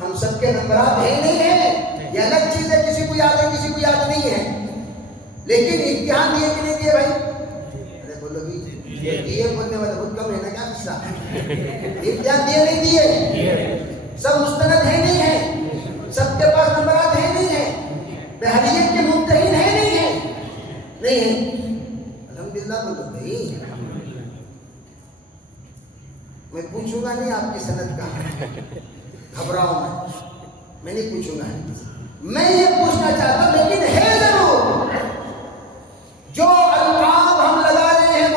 ہم سب کے نمبرات ہیں نہیں ہیں, یہ الگ چیز ہے, کسی کو یاد ہے کسی کو یاد نہیں ہے, لیکن امتحان دیے کہ نہیں دیے بھائی؟ ارے بولو بھی دیے, بولنے والا بہت کم ہے نا, کیا قصہ, امتحان دیے نہیں دیے, سب مستند ہے نہیں ہے, سب کے پاس نمبرات ہے نہیں ہے, بہریت کے ممتحن ہے نہیں ہے, نہیں ہے. الحمدللہ بولو بھائی. میں پوچھوں گا نہیں آپ کی سند کہاں ہے, گھبراؤ میں نہیں پوچھوں گا. میں یہ پوچھنا چاہتا ہوں لیکن ہے ضرور, جو القاب ہم لگا رہے ہیں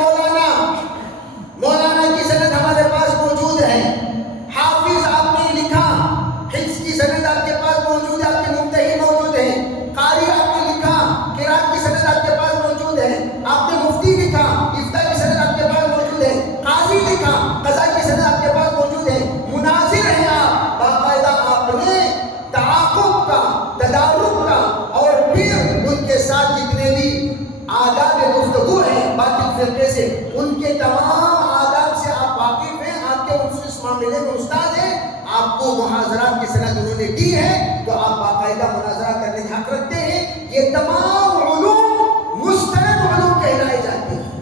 مولانا کی سند ہمارے پاس موجود ہے, حافظ آپ نے لکھا, حفظ کی سند آپ کے پاس موجود ہے, آپ کے ممتحن موجود ہے, قاری آپ نے لکھا, قرات کی سند آپ کے پاس موجود ہے, آپ نے مفتی لکھا, افتاء کی سند آپ کے پاس موجود ہے, قاضی لکھا, قضا کی سند آپ کے پاس موجود ہے, مناظر ہیں آپ, باقاعدہ آپ نے تعاقب کا, تدارک کا, اور پھر ان کے ساتھ جتنے بھی آداب گفتگو ہیں باطل فرقے سے, ان کے تمام آداب سے آپ واقف ہیں, آپ کے اس معاملے میں استاد ہیں, آپ کو محاضرات کی سند انہوں نے دی ہے, تو آپ باقاعدہ مناظرہ کرنے کا حق رکھتے ہیں. یہ تمام علوم مستند علوم کہلائے جاتے ہیں.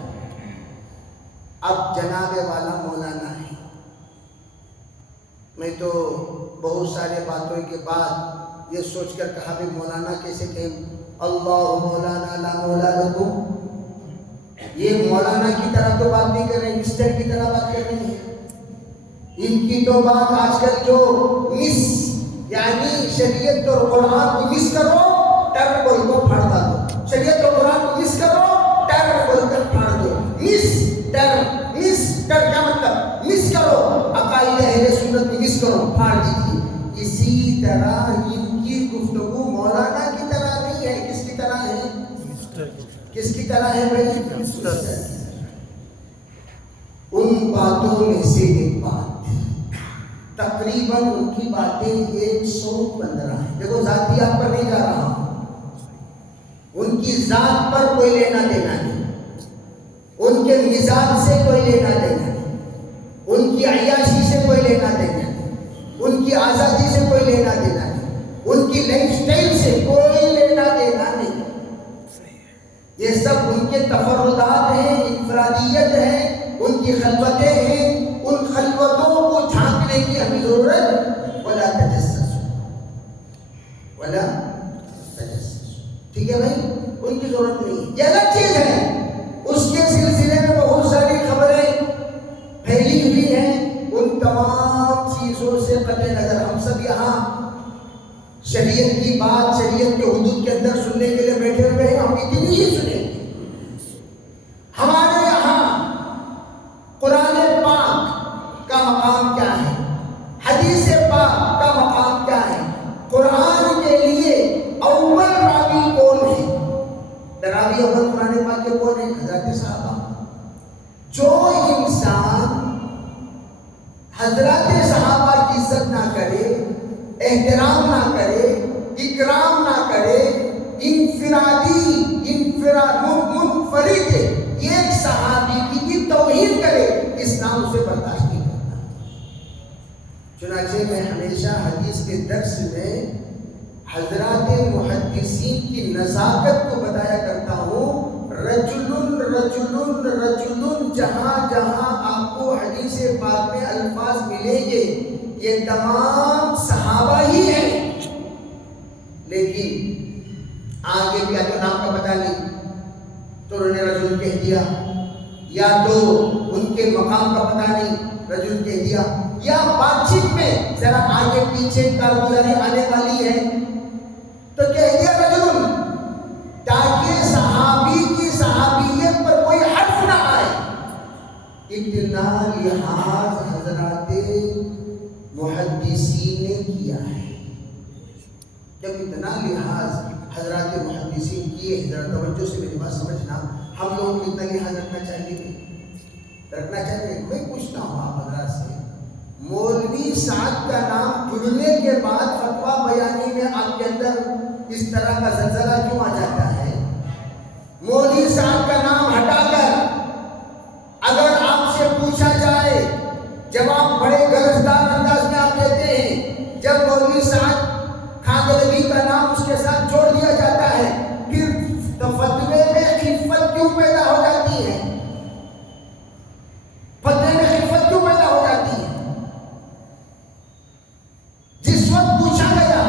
اب جناب والا مولانا ہے. میں تو بہت سارے باتوں کے بعد یہ سوچ کر کہا بھی مولانا کیسے کہیں, اللہ مولانا لا مولا لکم. یہ مولانا کی طرح تو بات نہیں کر رہے, مسٹر کی طرح بات کر رہے ہیں. ان کی تو بات آج کل جو مس, یعنی شریعت اور قرآن کو مس کرو, ٹر بول کو پھاڑ دو, شریعت اور قرآن کو مس کرو, ٹر بول کر پھاڑ دو. مس ٹر کیا مطلب, مس کرو, عقائد اہل سنت کو مس کرو, پھاڑ دیجیے. اسی طرح ان کی گفتگو مولانا کی طرح نہیں ہے. کس کی طرح ہے, کس کی طرح ہے بھائی؟ ان باتوں میں سے ایک بات, تقریباً ان کی باتیں 115 ہیں. دیکھو ذاتی آپ پر نہیں جا رہا ہوں, ان کی ذات پر کوئی لینا دینا نہیں, ان کے مزاج سے کوئی لینا دینا نہیں, ان کی عیاشی سے کوئی لینا دینا نہیں, ان کی آزادی سے کوئی لینا دینا نہیں, ان کی لائف سٹائل سے کوئی لینا دینا نہیں. یہ سب ان کے تفردات ہیں, انفرادیت ہے, ان کی خلوتیں ہیں. ان خلوتوں کو جھانکنے کی ہمیں ضرورت, ولا تجسسوا, ولا تجسسوا. ٹھیک ہے بھائی, ان کی ضرورت نہیں. یہ الگ چیز ہے. اس کے سلسلے میں بہت ساری خبریں پھیلی ہوئی ہیں, ان تمام چیزوں سے قطع نظر ہم سب یہاں شریعت کی بات شریعت کے حدود کے اندر سننے کے لیے بیٹھے ہوئے ہیں. ہم اتنی ہی سنیں. ہمارے یہاں قرآن پاک کا مقام کیا ہے, حدیث پاک کا مقام کیا ہے, قرآن کے لیے اول راوی کون ہے. راوی اول قرآن پاک کے حضرات صحابہ کی عزت نہ کرے، احترام نہ کرے، اکرام نہ کرے، منفرد ایک صحابی کی بھی توہین کرے، اسلام اسے برداشت نہیں کرتا۔ چنانچہ میں ہمیشہ حدیث کے درس میں حضرات محدثین کی نزاکت کو بتایا کرتا ہوں۔ رجل رجل رجل، جہاں جہاں آپ کو حدیث پاک میں الفاظ ملیں گے یہ تمام صحابہ ہی ہیں، لیکن آگے بھی تو نام کا پتہ نہیں تو انہوں نے رجل کہہ دیا، یا تو ان کے مقام کا پتہ نہیں رجل کہہ دیا، یا بات چیت میں ذرا آگے پیچھے کارگزاری آنے والی ہے تو کہہ دیا رجل، تاکہ صحابی کی صحابیت پر کوئی حرف نہ آئے۔ اتنا لحاظ حضرات محدثین نے کیا ہے۔ جب اتنا لحاظ حضرات محدثین کیے، ذرا توجہ سے میری بات سمجھنا، ہم لوگوں کو اتنا لحاظ رکھنا چاہیے۔ میں پوچھتا ہوں آپ حضرات سے، مولوی سعد کا نام جڑنے کے بعد فتویٰ بیانی میں آپ کے اندر اس طرح کا زلزلہ کیوں آ جاتا ہے؟ مولوی سعد کا نام ہٹا کر اگر آپ سے پوچھا جائے، جواب بڑے غرضدار انداز میں آپ دیتے ہیں۔ جب مولوی سعد کھانگلوی کا نام اس کے ساتھ جوڑ دیا جاتا ہے، پھر فتوے میں خفت کیوں پیدا ہو جاتی ہے؟ فتوے میں خفت کیوں پیدا ہو جاتی ہے؟ جس وقت پوچھا گیا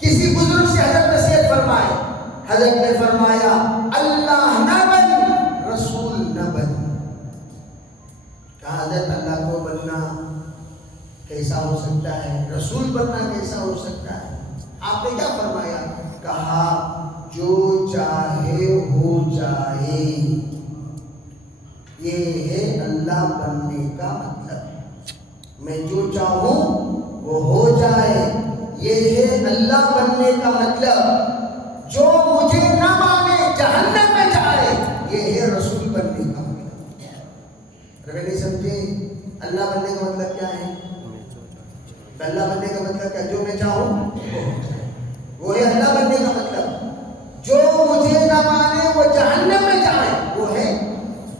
کسی بزرگ سے، حضرت نصیحت فرمائے، حضرت نے فرمایا اللہ نہ بن، رسول نہ بن۔ کہا حضرت اللہ کو بننا کیسا ہو سکتا ہے، رسول بننا کیسا ہو سکتا ہے؟ آپ نے کیا فرمایا؟ کہا جو چاہے ہو جائے، یہ ہے اللہ بننے کا مطلب۔ میں جو چاہوں وہ ہو جائے، یہ ہے اللہ بننے کا مطلب۔ جو مجھے نہ مانے جہنم میں جائے، یہ ہے رسول بننے کا مطلب۔ اگر نہیں سمجھے اللہ بننے کا مطلب کیا ہے؟ اللہ بننے کا مطلب کیا؟ جو میں چاہوں وہ ہے اللہ بننے کا مطلب۔ جو مجھے نہ مانے وہ جہنم میں جائے، وہ ہے۔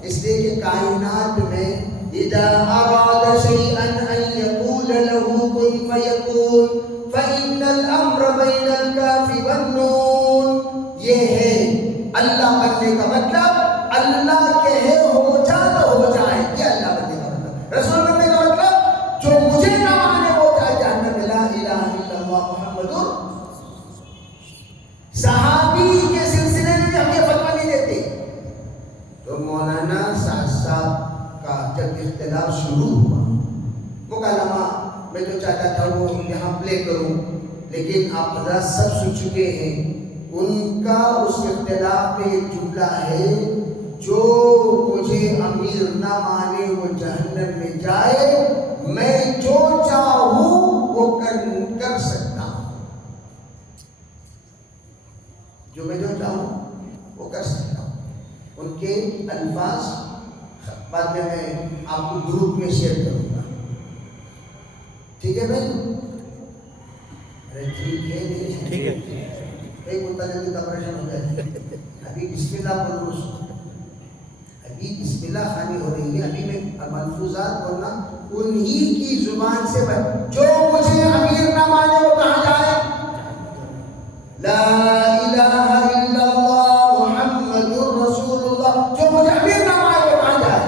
اس لیے کہ کائنات میں اذا اراد شيئا ان يقول له كن فيكون فان الامر بين الكاف والنون، یہ ہے اللہ بننے کا مطلب۔ اللہ کہے ہو جا تو ہو جائے، یہ اللہ بننے کا مطلب۔ رسول بننے کا مطلب جو مجھے نہ مانے وہ جائے جہنم میں، لا الہ الا اللہ محمد۔ صحابی کے سلسلے میں بھی ہم یہ فتویٰ نہیں دیتے۔ تو مولانا سعد صاحب کا جب اختلاف شروع ہوا، مکالمہ میں تو چاہتا تھا وہ یہاں پلے کروں، لیکن آپ حضرات سب سن چکے ہیں۔ ان کا اس اختلاف میں ایک جملہ ہے، جو مجھے امیر نہ مانے وہ جہنم میں جائے، میں جو چاہوں وہ کر سکتا ہوں۔ جو میں جو چاہوں وہ کر سکتا ہوں۔ ان کے الفاظ بعد میں آپ کو گروپ میں شیئر کروں گا، ٹھیک ہے بھائی؟ ارے ٹھیک ہے، ایک متعلق آپریشن ہو جائے۔ ابھی بسم اللہ بولو، ابھی بسم اللہ خانی ہو رہی ہے، ابھی میں ملفوظات بولنا انہی کی زبان سے جو مجھے امیر نہ مانے وہ کہاں جائے؟ لا الہ الا اللہ محمد رسول اللہ۔ جو مجھے امیر نہ مانے وہ کہاں جائے؟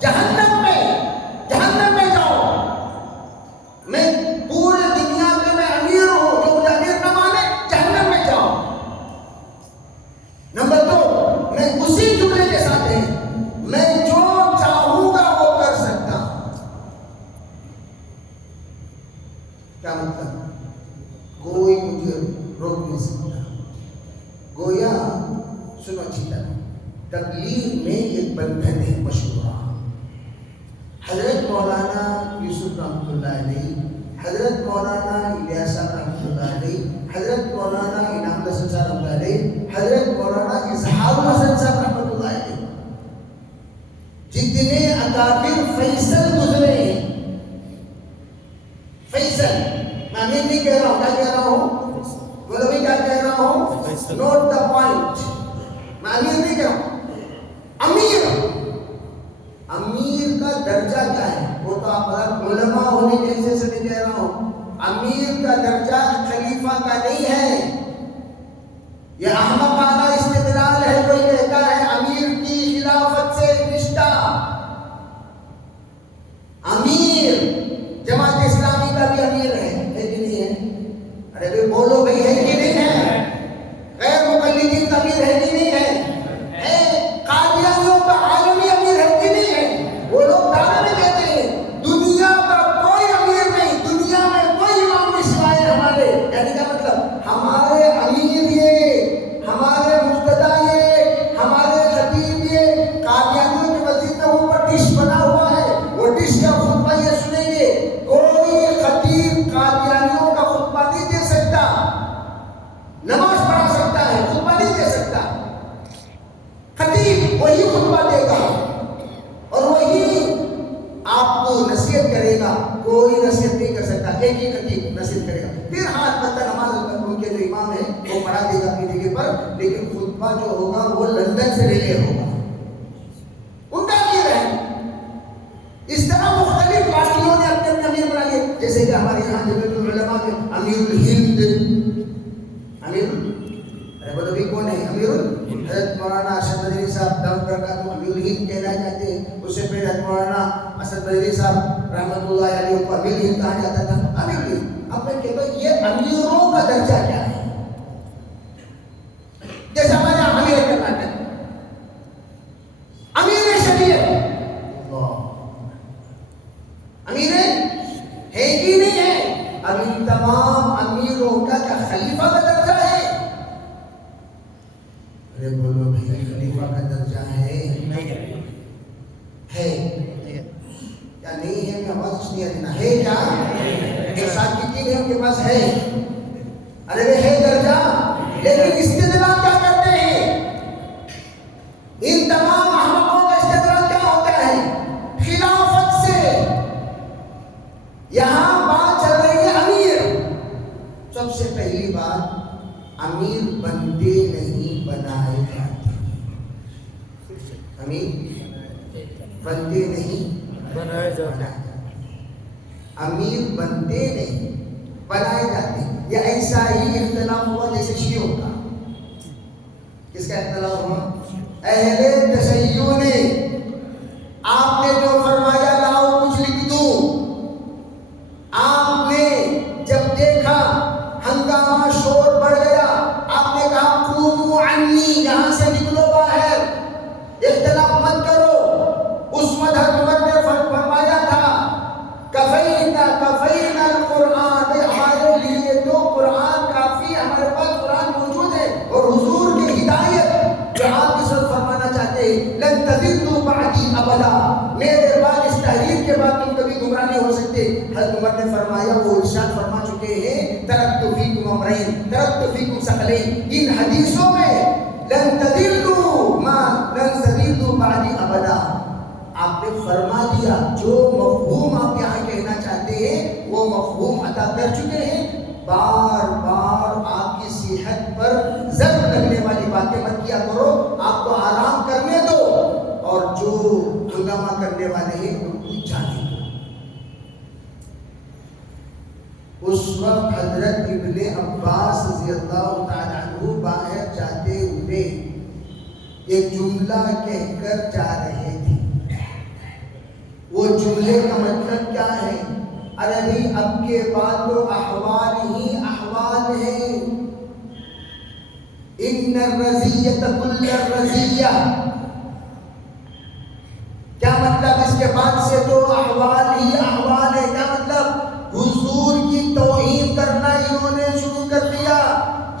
جہنم میں جاؤ۔ میں پورے دنیا میں امیر ہوں، جو مجھے امیر نہ مانے جہنم میں جاؤ۔ نمبر 2، میں اسی جملے کے ساتھ ہے، میں جو چاہوں گا وہ کر سکتا ہوں۔ کیا مطلب؟ کوئی مجھے روک نہیں سکتا۔ گویا سنو اچھی طرح، تبلیغ میں ایک بندھن ہے مشہور۔ حضرت مولانا یوسف رحمۃ اللہ علیہ، حضرت مولانا الیاس رحمۃ اللہ علیہ، حضرت مولانا انعام الحسن صاحب رحمۃ اللہ علیہ، حضرت مولانا اظہار الحسن صاحب رحمۃ اللہ علیہ، جتنے اکابر فیصل گزرے ہیں فیصل. میں امیر نہیں کہہ رہا ہوں. کیا کہہ رہا ہوں؟ بولو بھی کیا کہہ رہا ہوں؟ Note the point. میں امیر نہیں کہہ رہا ہوں. امیر کا درجہ کیا ہے وہ تو آپ علماء ہونے کے حصے سے نہیں کہہ رہا ہوں. امیر کا درجہ خلیفہ کا نہیں ہے. یہ احمقانہ استدلال ہے. کوئی کہتا ہے امیر کی خلافت سے رشتہ. امیر جماعت اسلامی کا بھی امیر ہے کہ نہیں ہے؟ ارے بھی بولو بھائی ہے کہ نہیں ہے؟ غیر مقلدین کا امیر ہے کہ نہیں ہے؟ قادیانیوں کا عالمی امیر ہے کہ نہیں ہے؟ وہ لوگ دعوے میں کہتے ہیں دنیا کا کوئی امیر نہیں, دنیا میں کوئی امام نہیں سوائے ہمارے. یعنی کیا مطلب؟ ہمارے امیر یہ, ہمارے مقتدا یہ, ہمارے خطیب یہ. قادیانیوں کی مسجد میں اوپر ڈش بنا ہوا ہے, وہ ڈش کا خطبہ یہ سنیں گے. کوئی خطیب قادیانیوں کا خطبہ نہیں دے سکتا. نماز پڑھا سکتا ہے, خطبہ نہیں دے سکتا. خطیب وہی خطبہ دے گا اور وہی آپ کو نصیحت کرے گا. کوئی نصیحت نہیں کر سکتا. ایک ہی خطیب نصیحت کرے گا. پھر ہاتھ بندہ نماز ان کے جو امام ہے وہ پڑھا دے گا اپنی جگہ پر, لیکن خطبہ جو ہوگا وہ لندن سے ریلے ہوگا. ان کا امیر ہے. اس طرح مختلف پارٹیوں نے اپنے اپنے امیر بنا لیے. جیسے کہ ہمارے یہاں جمعیت العلماء میں امیر الہند, ارے بولو بھی کون ہے امیر الہند؟ حضرت مولانا ارشد بدری صاحب دعوت برکاتہ امیر الہند کہلائے جاتے ہیں. اس سے پہلے حضرت مولانا اسد بدری صاحب رحمۃ اللہ علیہ کو امیر الہند کہا جاتا تھا. امیر الہند. اب میں کہتا ہوں یہ امیروں کا درجہ کیا ہے؟ جیسے ہمارے یہاں امیر کرناٹک, امیر شریعت, امیر ہے کہ نہیں ہے؟ اب ان تمام امیروں کا کیا خلیفہ کا درجہ ہے؟ ارے بولو بھائی خلیفہ کا درجہ ہے یا نہیں ہے؟ میں آواز اس لیے دینا ہے کیا؟ ایک ساتھ کی ہے ان کے پاس ہے. ارے وہ ہے درجہ, لیکن استدلال کیا کرتے ہیں؟ ان تمام احمقوں کا استدلال کیا ہوتا ہے؟ خلافت سے. یہاں بات چل رہی ہے امیر. سب سے پہلی بات, امیر بندے نہیں بنائے جاتے. امیر بندے نہیں بنائے جاتے. امیر بندے نہیں بنائے جاتے. یہ ایسا ہی اختلاف ہوا جیسے شیعوں کا. کس کا اختلاف ہوا؟ اہل تشیع نے. آپ نے جو فرمایا لاؤ کچھ لکھ دوں, آپ نے جب دیکھا ہنگامہ شور بڑھ گیا, آپ نے کہا قوموا عنی, یہاں سے نکلو باہر, اختلاف مت کرو. اس مدحت عمر نے فرمایا تھا کفینا القرآن, ہمارے لیے تو قرآن کافی, ہمارے پاس قرآن موجود ہے. اور حضور کی ہدایت جو آپ اس وقت فرمانا چاہتے ہیں, لن تضلوا بعدی ابدا, میرے بعد اس تحریر کے بعد تم کبھی گمراہ نہیں ہو سکتے. حضرت عمر نے فرمایا, وہ ارشاد فرما چکے ہیں, ترکت فیکم امرین, ترکت فیکم ثقلین. ان حدیثوں میں لن تضلوا بعدی ابدا آپ نے فرما دیا. جو مفہوم آپ یہاں کہنا چاہتے ہیں وہ مفہوم عطا کر چکے ہیں. بار بار آپ کی صحت پر ضرب لگنے والی باتیں مت کیا کرو. آپ کو آرام کرنے دو, اور جو ہنگامہ کرنے والے ہیں ان کو جانے دو. اس وقت حضرت ابن عباس رضی اللہ تعالیٰ عنہ باہر جاتے ہوئے ایک جملہ کہہ کر جا رہے تھے. وہ جملے کا مطلب کیا ہے؟ ارے بھائی اب کے بعد تو احوال ہی احوال ہیں. ان الرزیۃ کل الرزیہ, کیا مطلب اس کے بعد سے تو احوال ہی احوال ہے؟ کیا مطلب؟ حضور کی توہین کرنا انہوں نے شروع کر دیا.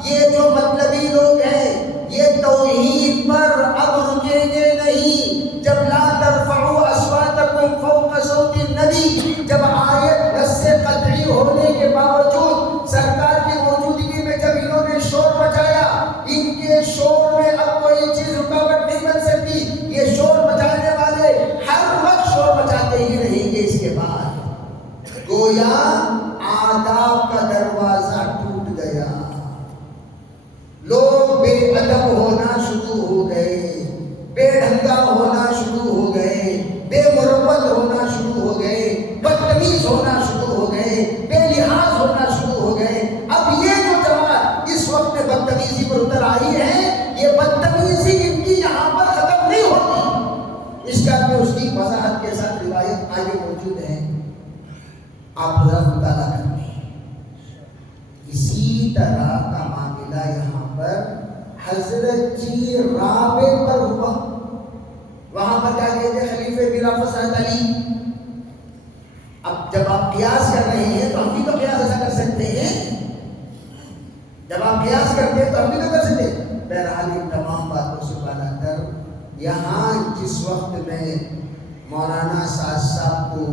یہ جو مطلبی لوگ ہیں یہ توہین پر اب رکیں گے نہیں. جب لا ترفعوا اصواتکم فوق صوت النبی, جب آیت نص قطعی ہونے کے باوجود سرکار کی موجودگی میں جب انہوں نے شور مچایا, ان کے شور میں اب کوئی چیز رکاوٹ نہیں بن سکتی. یہ شور مچانے والے ہر وقت شور مچاتے ہی رہیں گے. اس کے بعد گویا میں اس کی وضاحت کے ساتھ روایت آگے موجود ہے، آپ ذرا مطالعہ کرتے ہیں۔ اسی طرح کا معاملہ یہاں پر حضرت جی رابع پر ہوا۔ وہاں پر کیا کہتے ہیں؟ خلیفہ بلافظ حضرت علی۔ اب جب آپ قیاس کر رہے ہیں تو ہم بھی تو قیاس ایسا کر سکتے ہیں، جب آپ قیاس کرتے ہیں تو ہم بھی تو کر سکتے ہیں۔ بہرحال ان تمام باتوں سے بالا تر یہاں جس وقت میں مولانا سعد صاحب کو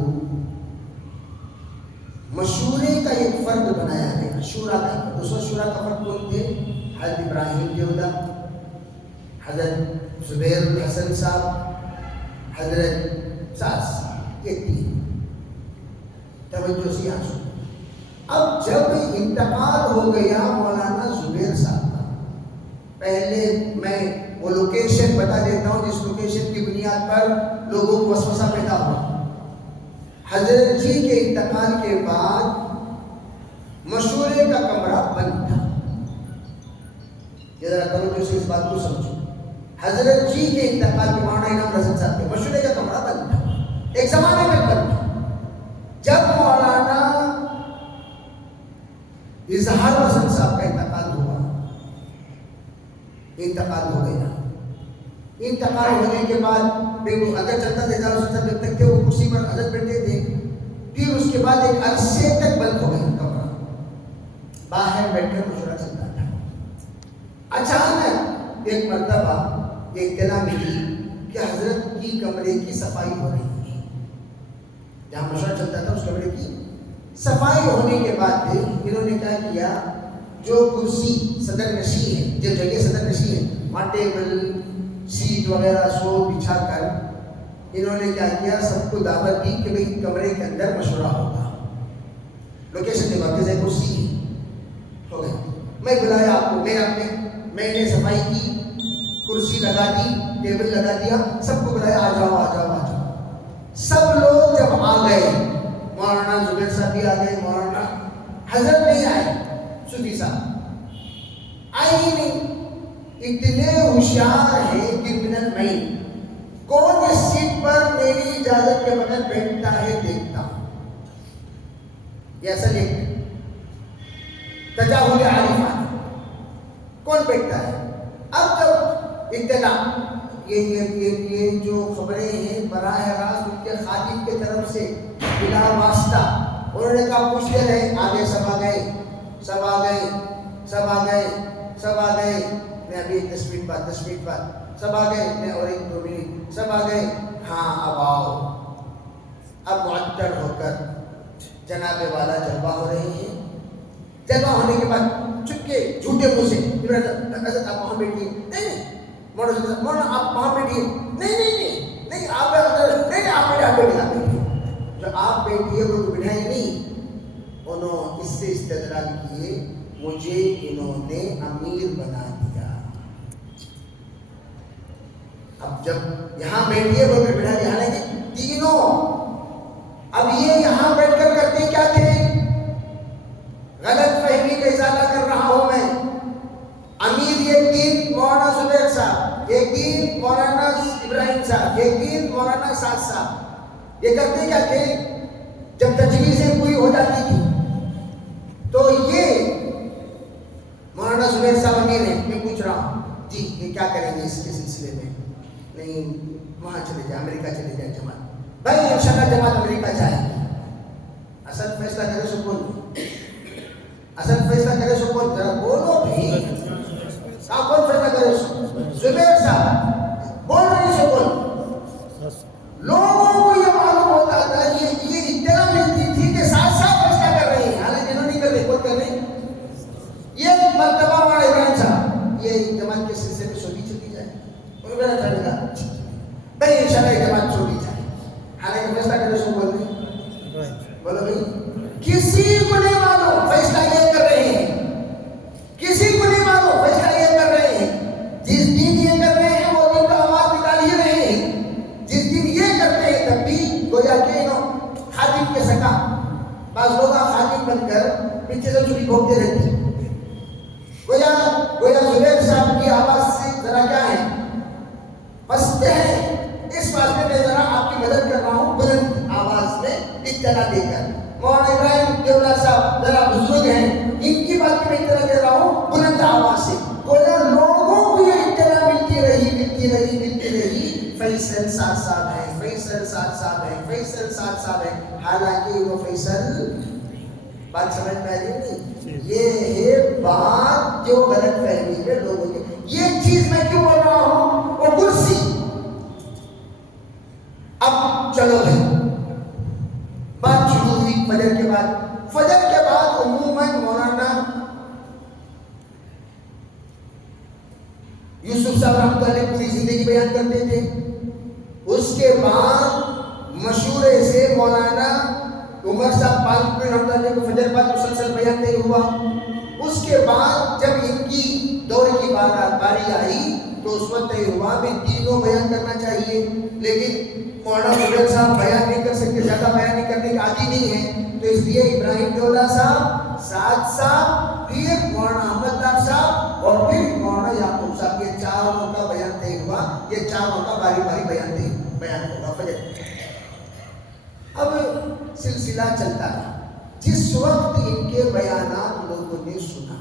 مشورے کا ایک فرد بنایا گیا، شورا کا فرد، اس وقت شورا کا فرد کون تھے؟ حضرت ابراہیم دیولا، حضرت زبیر الحسن صاحب، حضرت سعد صاحب، یہ تین۔ توجہ سے آنسو۔ اب جب انتقال ہو گیا مولانا زبیر صاحب کا، پہلے میں وہ لوکیشن بتا دیتا ہوں جس لوکیشن کی بنیاد پر لوگوں کو وسوسہ پیدا ہوا۔ حضرت جی کے انتقال کے بعد مشورے کا کمرہ بند تھا۔ ذرا توجہ سے اس بات کو سمجھو۔ حضرت جی کے انتقال کے مولانا انعام رشید صاحب کے مشورے کا کمرہ بند تھا، ایک زمانے میں بند تھا۔ جب مولانا اظہار حسن صاحب کا انتقال ہوا، انتقال ہو گیا، انتقال ہونے کے بعد اگر چلتا تھا اظہار حسن صاحب جب تک تھے وہ کرسی پر حضرت بیٹھے تھے، پھر اس کے بعد ایک عرصے تک بند ہو گیا کمرہ، باہر بیٹھ کر مشورہ چلتا تھا۔ اچانک ایک مرتبہ اطلاع ملی کہ حضرت کی کمرے کی صفائی ہو رہی ہے، جہاں مشورہ چلتا تھا اس کمرے کی صفائی ہونے کے بعد انہوں نے کیا کیا، جو کرسی صدر نشین ہے، جو جگہ صدر نشین ہے، وہاں ٹیبل سیٹ وغیرہ سو بچھا کر انہوں نے کیا کیا، سب کو دعوت دی کہ بھئی کمرے کے اندر مشورہ ہوگا، لوکیشن کے واقع سے کرسی ہے، ہو گیا۔ میں بلایا آپ کو، میں نے صفائی کی، کرسی لگا دی، ٹیبل لگا دیا، سب کو بلایا، آ جاؤ آ جاؤ آ جاؤ۔ سب لوگ جب آ گئے، مولانا زبیر صاحب بھی آ گئے، مولانا حضرت نہیں آئے، صوفی صاحب آئے ہی نہیں۔ اتنے ہوشیار ہیں کرمنل نہیں، کون اس سیٹ پر میری اجازت کے بغیر بیٹھتا ہے دیکھتا ہوں، یہ اصل ایک تجاہل عارفانہ، کون بیٹھتا ہے۔ اب جب اطلاع یہ جو خبریں ہیں براہ راست ان کے خادم کی طرف سے بلا واسطہ انہوں نے کہا پوچھتے رہے، آگے سب آ گئے، سب آ گئے، سب آ گئے، سب آ گئے، میں ابھی 10 منٹ بعد سب آ گئے، میں اور 1-2 منٹ، سب آ گئے، ہاں اب آؤ۔ اب معطر ہو کر جناب والا جلوہ ہو رہے ہیں، جلوہ ہونے کے بعد چپکے جھوٹے منہ سے حضرت آپ وہاں بیٹھیے، نہیں مولانا آپ وہاں بیٹھیے، نہیں آپ بیٹھیے، جو آپ بیٹھیے وہ تو بٹھائی نہیں۔ انہوں اس سے استدلال کیے، مجھے انہوں نے امیر بنا دیا، اب جب یہاں بیٹھیے وہ پھر بٹھا دیا، حالانکہ تینوں اب یہ یہاں بیٹھ کر کرتے کیا تھے، غلط فہمی کا ازالہ کر رہا ہوں میں۔ امیر ایک دن مولانا زبیر صاحب، ایک دن مولانا ابراہیم صاحب، ایک دن مولانا سعد صاحب، یہ کرتے کیا تھے، جب تجویزیں پوری ہو جاتی تھی تو یہ مولانا زبیر صاحب امیر ہیں، میں پوچھ رہا ہوں جی یہ کیا کریں گے اس کے سلسلے میں، نہیں وہاں چلے جائیں، امریکہ چلے جائیں جماعت، بھائی انشاءاللہ جماعت امریکہ جائے گی، اصل فیصلہ کرے سو کون، اصل فیصلہ کرے سو کون، ذرا بولو بھی، کون فیصلہ کرے سو، زبیر صاحب بول رہی سو کون۔ لوگوں کو یہ معلوم ہوتا تھا، یہ اطلاع ملتی تھی کہ ساتھ ساتھ فیصلہ کر رہے ہیں، حالانکہ انہوں نہیں کر رہے، کون کر رہے ہیں، یہ مرتبہ والا ابراہیم صاحب، یہ جماعت کے سلسلے میں چھوٹی چلی جائے، انہوں نے چلے گا بھائی انشاءاللہ یہ جماعت چھوٹی جائے، حالانکہ فیصلہ کرے سو بول رہے، بولو بھائی کسی کو نہیں معلوم فیصلہ یہ کر رہے ہیں، کسی کو نہیں معلوم فیصلہ یہ کر رہے ہیں، جس دن یہ کر رہے ہیں وہ دن تو آواز نکال ہی رہے ہیں، جس دن یہ کرتے ہیں تب بھی گویا کہ خادم کے سکا، بعض لوگ خادم بن کر پیچھے سے چھری بھوکتے رہتے ہیں، گویا زبیر صاحب کی آواز سے ذرا کیا ہے پستے ہیں، اس واسطے میں ذرا اطلاع دے کر. مولانا ابراہیم دیولا صاحب ذرا بزرگ ہیں, ان کی بات میں اطلاع دے رہا ہوں بلند آواز سے. گویا لوگوں کو یہ اطلاع ملتی رہی فیصل 7 سال ہے, فیصل 7 سال ہے, فیصل 7 سال ہے, حالانکہ وہ فیصل. بات سمجھ میں آئی نہیں؟ یہ ہے بات جو غلط فہمی ہے لوگوں کی. یہ چیز میں کیوں بول رہا ہوں؟ وہ کرسی. اب چلو بھائی, بات شروع ہوئی فجر کے بعد. فجر کے بعد عموماً مولانا یوسف صاحب رحمۃ اللہ علیہ پوری زندگی بیان کرتے تھے. اس کے بعد مشورے سے مولانا عمر صاحب پالپور رحمۃ اللہ علیہ کو فجر بعد مسلسل بیان نہیں ہوا. اس کے بعد جب ان کی دور کی باری آئی تو اس وقت طے ہوا بھی تینوں بیان کرنا چاہیے, لیکن مولانا فضل صاحب بیان نہیں کر سکتے, زیادہ بیان نہیں کرنے کے عادی نہیں ہیں, تو اس لیے ابراہیم دیولا صاحب, سعد صاحب, پھر مولانا احمد دار صاحب اور پھر مولانا یعقوب صاحب, یہ چاروں کا بیان طے ہوا. یہ چاروں کا باری باری بیان ہوگا فجر. اب سلسلہ چلتا رہا. جس وقت ان کے بیانات لوگوں نے سنا,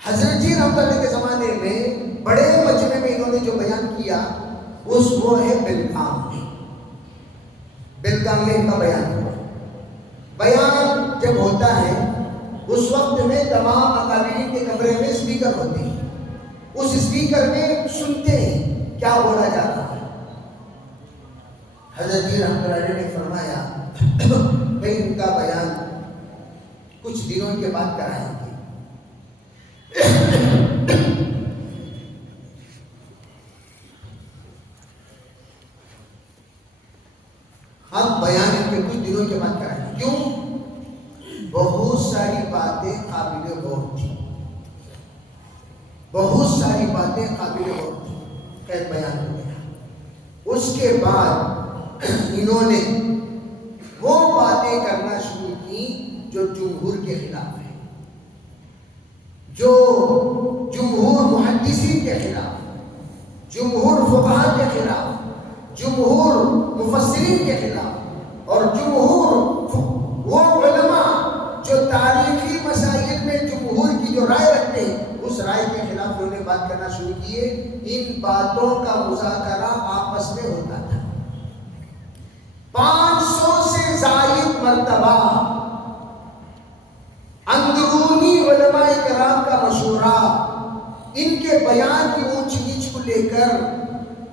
حضرت جی رحمۃ اللہ کے زمانے میں بڑے مجمع میں انہوں نے جو بیان کیا وہ ہے بلگام میں. بلگام میں ان کا بیان ہوا. بیان جب ہوتا ہے اس وقت میں تمام اکابرین کے کمرے میں اسپیکر ہوتے ہیں. اس اسپیکر میں سنتے ہیں کیا بولا جا رہا ہے. حضرت جی رحمۃ اللہ علیہ نے فرمایا بھائی ان کا بیان کچھ دنوں کے بعد کرائیں گے. ہم بیان ان کے کچھ دنوں کے بعد کرائیں گے. کیوں؟ بہت ساری باتیں قابل غور تھی, بہت ساری باتیں قابل غور تھی. خیر بیان ہو گیا. اس کے بعد انہوں نے وہ باتیں کرنا شروع کی جو جمہور کے خلاف ہے, جو جمہور محدثین کے خلاف, جمہور فقہاء کے خلاف, جمہور مفسرین کے خلاف, اور جمہور وہ علماء جو تاریخی مسائل میں جمہور کی جو رائے رکھتے ہیں اس رائے کے خلاف انہوں نے بات کرنا شروع کیے. ان باتوں کا مذاکرہ آپس میں ہوتا تھا. 500 سے زائد مرتبہ اندرونی علماء کرام کا مشورہ ان کے بیان کی اونچ نیچ کو لے کر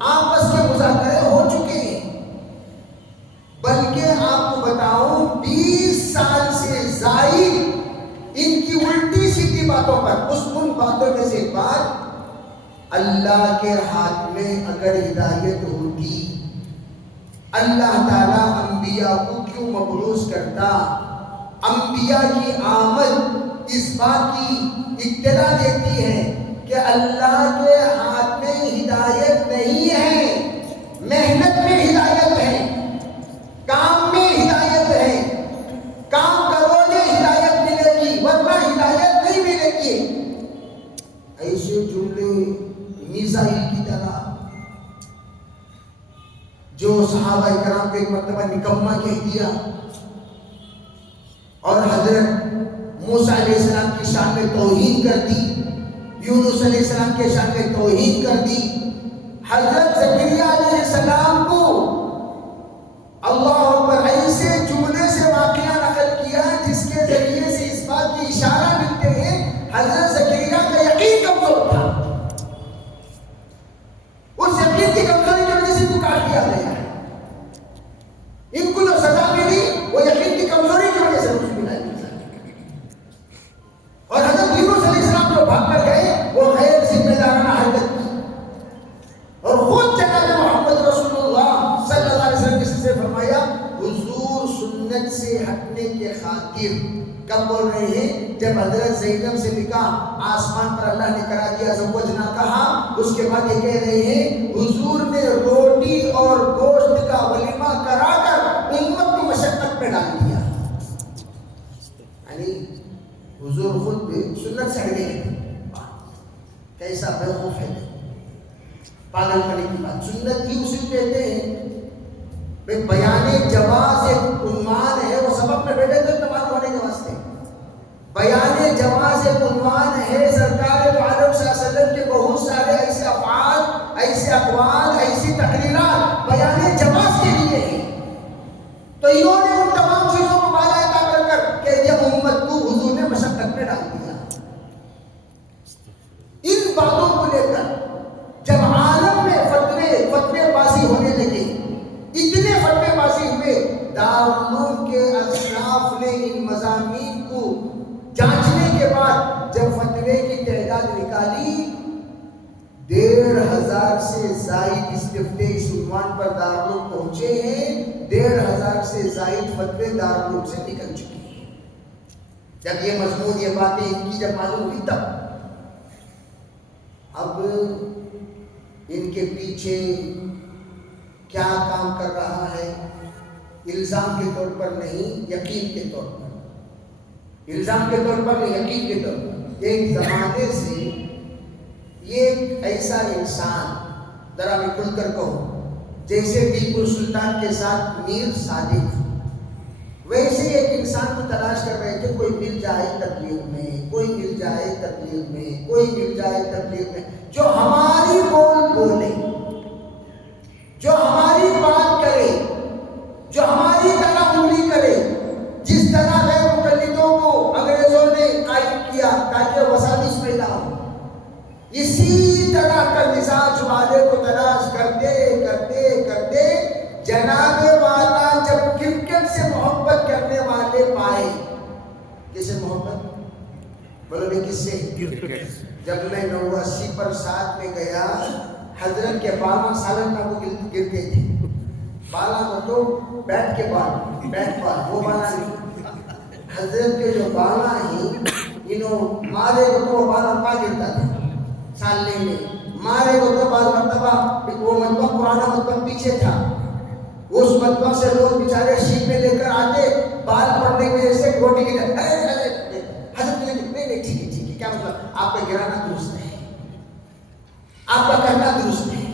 آپس کے مذاکرے ہو چکے ہیں. بلکہ آپ کو بتاؤں 20 سال سے زائد ان کی الٹی سیدھی باتوں پر. ان باتوں میں سے ایک بات, اللہ کے ہاتھ میں اگر ہدایت ہوتی اللہ تعالیٰ انبیاء کو کیوں مبعوث کرتا. انبیاء کی آمد اس بات کی اطلاع دیتی ہے کہ اللہ کے ہاتھ میں ہدایت نہیں ہے, محنت میں ہدایت ہے, کام میں ہدایت ہے. کام کرو گے ہدایت ملے گی, ورنہ ہدایت نہیں ملے گی. ایسے جملے میزائل کی طرح جو صحابہ کرام کو ایک مرتبہ نکما کہہ دیا, اور حضرت موسیٰ علیہ السلام کی شان میں توہین کر دی, یونس علیہ السلام کے شان میں توہین کر دی. حضرت زکریا علیہ السلام کو اللہ پر ایسے جملے سے واقعہ نقل کیا جس کے ذریعے سے اس بات کی اشارہ ملتے ہیں حضرت زکریا کا یقین کمزور تھا. اس یقین کی کمزوری کی وجہ سے ان کو کاٹ دیا گیا. ان کو جو سزا ملی وہ یقین کی کمزوری کی وجہ سے مجھے ملا. اور حضرت یونس علیہ السلام جو بھاگ کر گئے وہ غیر ذمہ دارانہ حرکت کی, اور خود جناب محمد رسول اللہ صلی اللہ علیہ وسلم سے فرمایا حضور سنت سے ہٹنے کے خاطر. کب بول رہے ہیں؟ جب حضرت زینب سے نکاح آسمان پر اللہ نے کرا دیا, زوجنا کہا, اس کے بعد یہ کہہ رہے ہیں حضور نے روٹی اور گوشت کا ولیمہ کرا کر امت کو مشقت میں ڈال دیا. یعنی حضور خود سنت سے ہٹ گئے. کیسا بیوقوف ہے, پاگل پنے کی بات. سنت ہی اسے کہتے ہیں بیان جواز ایک عنوان ہے، وہ سبق میں بیٹھے تو معلوم ہونے کے واسطے بیان جواز ایک عنوان ہے۔ سرکار تو عالم صلی اللہ علیہ وسلم کے بہت سارے ایسے افعال، ایسے اقوال، ایسی تقریرات بیان جواز کے لیے ہیں، تو انہوں نے ان تمام چیزوں کو بالا کر کر کہ یہ امت کو حضور نے مشقت میں ڈال دیا۔ ان باتوں کو لے کر جب عالم میں فتوے بازی ہونے لگے، اتنے فتوے بازی ہوئے، دارالعلوم کے اشراف نے ان مضامین کو جانچنے کے بعد جب فتوے کی تعداد نکالی، 1,500 سے زائد استفتاء اس عنوان پر دارالعلوم پہنچے ہیں، 1,500 سے زائد فتوے دارالعلوم سے نکل چکے ہیں۔ جب یہ مضمون، یہ باتیں ان کی جب معلوم ہوئی، تب اب ان کے پیچھے کیا کام کر رہا ہے؟ الزام کے طور پر نہیں، یقین کے طور پر، الزام کے طور پر نہیں، یقین کے طور پر۔ ایک زمانے سے یہ ایک ایسا انسان، ذرا میں کھل کر کہوں، جیسے ٹیپو سلطان کے ساتھ میر صادق، ویسے ایک انسان کو تلاش کر رہے تھے، کوئی مل جائے تبلیغ میں، کوئی مل جائے تبلیغ میں، کوئی مل جائے تبلیغ میں، جو ہماری بول بولے، جو ہماری بات کرے، جو ہماری طرح انگلی کرے، جس طرح غیر مقلدوں کو انگریزوں نے قائم کیا تاکہ وساوس پیدا ہو، اسی طرح کا مزاج والے کو تلاش کرتے کرتے کرتے جناب والا جب کرکٹ سے محبت کرنے والے پائے۔ کس سے محبت؟ بولو بھائی کس سے؟ کرکٹ۔ جب میں 89 پر 7 میں گیا، حضرت کے بالا سالن کا وہ گرتے تھے، بالا کو تو بیٹ کے بال، بیٹ بال، وہ بالا نہیں، حضرت کے جو بالا ہیں، انہوں مارے کو تو وہ بالا پا گرتا تھا سالنے میں، مارے کو تو بعض مرتبہ وہ مطبع پرانا مطبع پیچھے تھا، اس مطبع سے لوگ بیچارے شیپ میں لے کر آتے، بال پڑنے کی وجہ سے روٹی کی جاتے، حضرت نہیں ٹھیک ہے، کیا مطلب؟ آپ کا گرانا درست ہے، آپ کا کرنا درست ہے،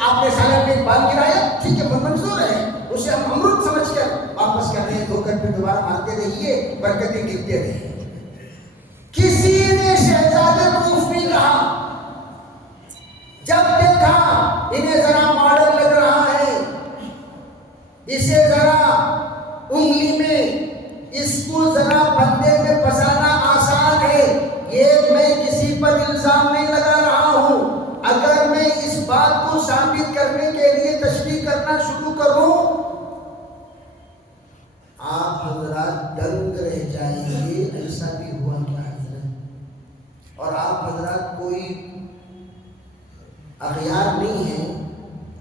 آپ نے سالن میں بال گرایا، ٹھیک ہے، منظور ہے، اسے ہم امرت سمجھ کر واپس کر رہے ہیں، دھو کر پھر دوبارہ مارتے رہیے، برکتیں گرتے رہے۔ کسی نے شہزادے کو اف نہیں کہا، جب دیکھا انہیں ذرا ماڈل لگ رہا ہے، اسے ذرا انگلی میں، اس کو ذرا بندے میں پھنسانا آسان ہے، یہ میں کسی پر الزام نہیں لگا رہا ہوں، اگر میں اس بات کو ثابت کرنے کے لیے تشریح کرنا شروع کروں، آپ حضرات دنگ رہ جائیں گے، ایسا بھی ہوا کیا حضرت؟ اور آپ حضرات کوئی اغیار نہیں ہیں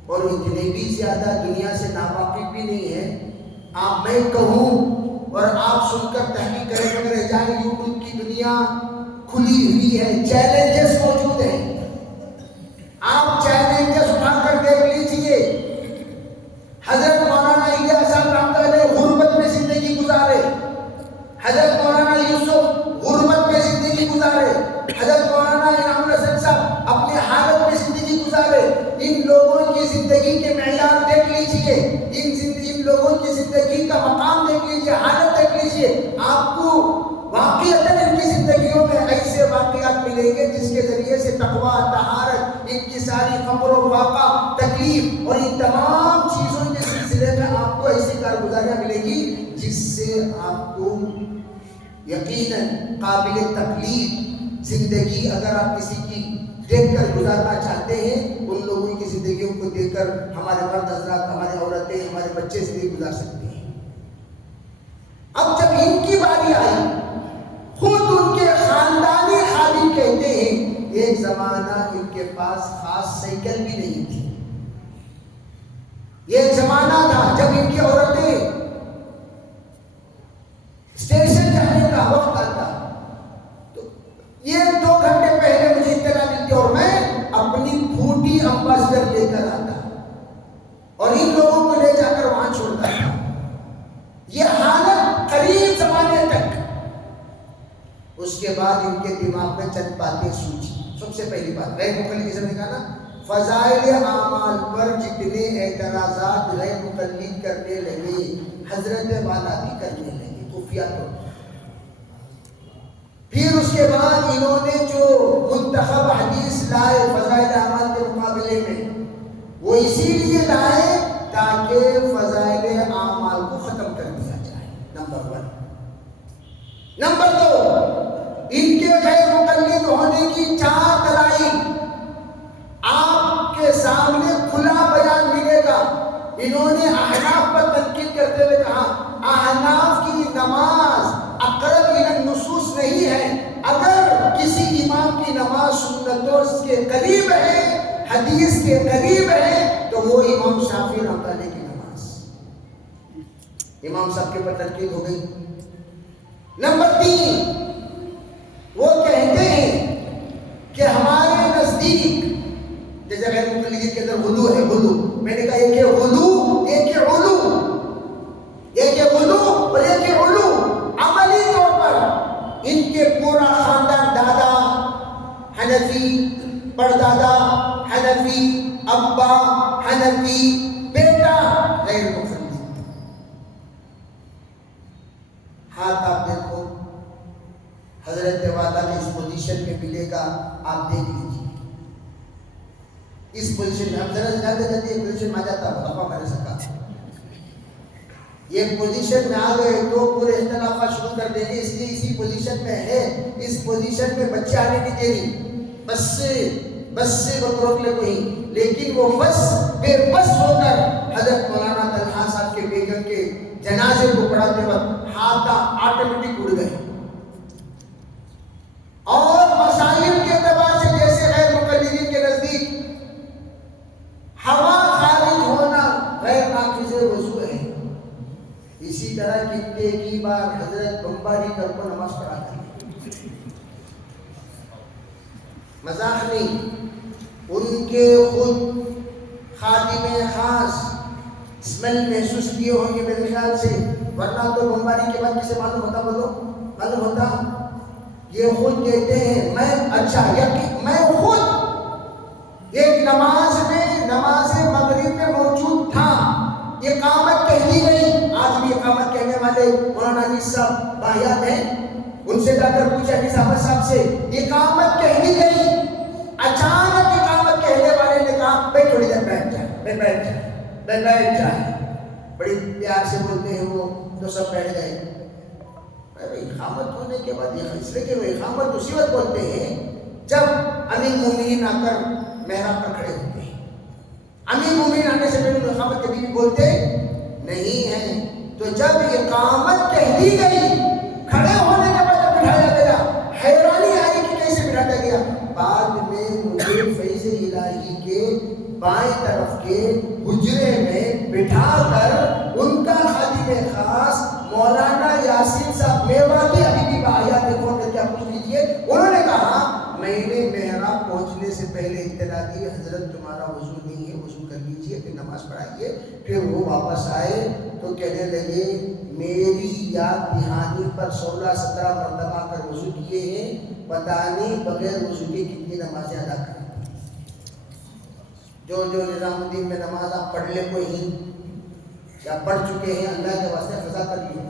اور اتنے بھی زیادہ دنیا سے ناواقف بھی نہیں ہے، آپ میں کہوں اور آپ سن کر تحقیق کریں رہ جائیں۔ یوٹیوب کی دنیا کھلی ہوئی ہے، چیلنجز موجود ہیں، آپ چیلنجز اٹھا کر دیکھ لیجئے۔ حضرت مولانا الیاس صاحب رحمۃ اللہ علیہ غربت میں زندگی گزارے، حضرت مولانا یوسف غربت میں زندگی گزارے، حضرت مولانا انعام الحسن صاحب اپنے حالت میں زندگی گزارے۔ ان لوگوں کی زندگی کے معیار دیکھ لیجئے، ان لوگوں کی زندگی کا مقام دیکھ لیجئے، حالت دیکھ لیجئے، آپ کو واقعتاً ان کی زندگیوں میں ایسے واقعات ملیں گے جس کے ذریعے سے تقویٰ، طہارت، ان کی ساری فقر و فاقہ، تکلیف اور ان تمام چیزوں کے سلسلے میں آپ کو ایسی کارگزاریاں ملیں گی جس سے آپ کو یقیناً قابل تقلید زندگی، اگر آپ کسی کی دیکھ کر گزارنا چاہتے ہیں، ان لوگوں کی زندگیوں کو دیکھ کر ہمارے مرد حضرات، ہماری عورتیں، ہمارے بچے زندگی گزار سکتے ہیں۔ اب جب ان کی باری آئی، خود ان کے خاندانی خادم کہتے ہیں ایک زمانہ ان کے پاس خاص سائیکل بھی نہیں تھی، یہ ایک زمانہ تھا جب ان کی عورتیں اسٹیشن جانے کا وقت آتا تو یہ 2 گھنٹے پہلے مجھے اطلاع ملتی اور میں اپنی پھوٹی امبیسڈر لے کر آتا اور ان لوگوں کو لے جا کر وہاں چھوڑتا تھا۔ یہ حالت قریب زمانے تک۔ اس کے بعد ان کے دماغ میں چند باتیں سوچی۔ سب سے پہلی بات، غیر مقلد نے کہا نا، فضائل اعمال پر جتنے اعتراضات غیر مقلد تردید کرنے لگے، حضرت والا بھی کرنے لگے خفیہ طور پر۔ پھر اس کے بعد انہوں نے جو منتخب حدیث لائے فضائل اعمال کے مقابلے میں، وہ اسی لیے لائے تاکہ فضائل اعمال کو ختم کر دیا جائے، نمبر 1۔ نمبر 2، ان کے غیر مقلد ہونے کی 4 دلائل آپ کے سامنے کھلا بیان ملے گا۔ انہوں نے احناف پر تنقید کرتے ہوئے کہا احناف کی نماز اقرب الی النصوص نہیں ہے، اگر کسی امام کی نماز سنتوں کے قریب ہے، حدیث کے قریب ہے، تو وہ امام شافعی رحمۃ اللہ علیہ کی نماز۔ امام صاحب کے اوپر تنقید ہو گئی۔ نمبر 3، وہ کہتے ہیں کہ ہمارے نزدیک جیسے غیر مقلدین کے اندر غلو ہے، غلو، میں نے کہا ایک ہے غلو، ایک ہے علو، ایک ہے غلو اور ایک ہے علو۔ عملی طور پر ان کے پورا خاندان، دادا حنفی، پردادا حنفی، ابا حنفی، بیٹا غیر مقلد۔ ہاتھ آپ دیکھو حضرت والا کے اس پوزیشن میں ملے گا، آپ دیکھ لیجیے اس پوزیشن میں۔ ہم ذرا جاتے جاتے یہ پوزیشن میں آ جاتا ہے ابا میرے سکا، یہ پوزیشن میں آ گئے تو پورے اختلافات شروع کر دیں گے، اس لیے اسی پوزیشن میں ہے، اس پوزیشن میں بچے آنے نہیں دے رہی، بس سے وہ روک لے کوئی، لیکن وہ بس بے بس ہو کر حضرت مولانا طلحہ صاحب کے بیگم کے جنازے کو پڑھاتے وقت ہاتھ آٹومیٹک اڑ گئے۔ اور مسائل کے اعتبار سے جیسے غیر مقلدین کے نزدیک ہوا خارج ہونا غیر ناقض وضو ہے، اسی طرح کتنے کی بار حضرت بمباری کر کو نماز پڑھا کر، مذاق نہیں، ان کے خود خادم خاص اسمیل محسوس کیے ہوں گے میرے خیال سے، ورنہ تو بمباری کے بعد کسے معلوم ہوتا، بولو معلوم ہوتا۔ یہ خود کہتے ہیں میں خود ایک نماز مغرب میں موجود تھا، اقامت کہہ دی گئی، آج بھی اقامت کہنے والے مولانا انیس صاحب باحیات ہیں، ان سے جا کر پوچھا انیس احمد صاحب سے، اقامت کہہ دی گئی، اچانک اقامت کہنے والے نے کہا بھائی تھوڑی دیر بیٹھ جائے، بڑی پیار سے بولتے ہیں وہ تو سب بیٹھ گئے۔ اقامت ہونے کے بعد یہ اس لیے کہ وہ اقامت اسی وقت بولتے ہیں جب امیر مومنین آ کر محراب پر کھڑے ہوتے ہیں، امیر مومنین آنے سے پہلے اقامت کبھی بھی بولتے نہیں ہیں۔ تو جب اقامت کہہ دی گئی، کھڑے ہونے کے بعد جب بٹھایا گیا، حیرانی آئی کہ کیسے بٹھایا گیا۔ بعد میں مجھے فیض الہی کے بائیں طرف کے حجرے میں بٹھا کر ان کا خادم خاص مولانا یاسین صاحب میواتی، ابھی بھی باحیات میں فون کر کے آپ پوچھ لیجیے، انہوں نے کہا میں نے محراب پہنچنے سے پہلے اطلاع دی حضرت تمہارا وضو نہیں ہے، وضو کر لیجیے پھر نماز پڑھائیے۔ پھر وہ واپس آئے تو کہنے لگے میری یاد دہانی پر 16-17 مرتبہ کر وضو کیے ہیں، پتہ نہیں بغیر وضو کے کتنی نمازیں ادا کریں۔ جو نظام الدین میں نماز آپ پڑھ لے کوئی ہی یا پڑھ چکے ہیں، اللہ کے واسطے قضا کر لیو،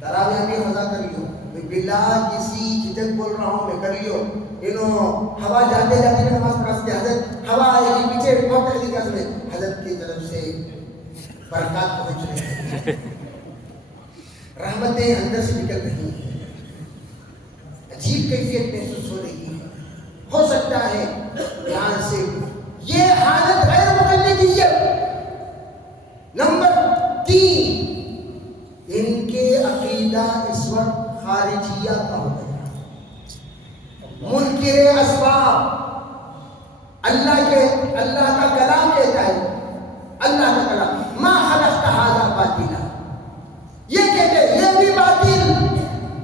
تراویح بھی قضا کر لیو، بلا کسی جھجک بول رہا ہوں میں کر لیو۔ ہوا جاتے جاتے میں نماز پڑھا سکتے، حضرت ہوا آئے گی پیچھے موقع نہیں کر سکتے، حضرت کی طرف سے برکات پہنچ رہی ہیں، رحمتیں اندر سے نکل رہی ہیں، عجیب کیفیت محسوس ہو رہی ہے۔ ہو سکتا ہے یہاں سے یہ حالت غیر مقلدیت۔ نمبر 3، ان کے عقیدہ اس وقت خارجیہ کا ہو گیا، منکر اسباب۔ اللہ کا کلام کہتا ہے، اللہ کا کلام ما خلقت ھذا باطلا، یہ کہتے ہیں یہ بھی باطل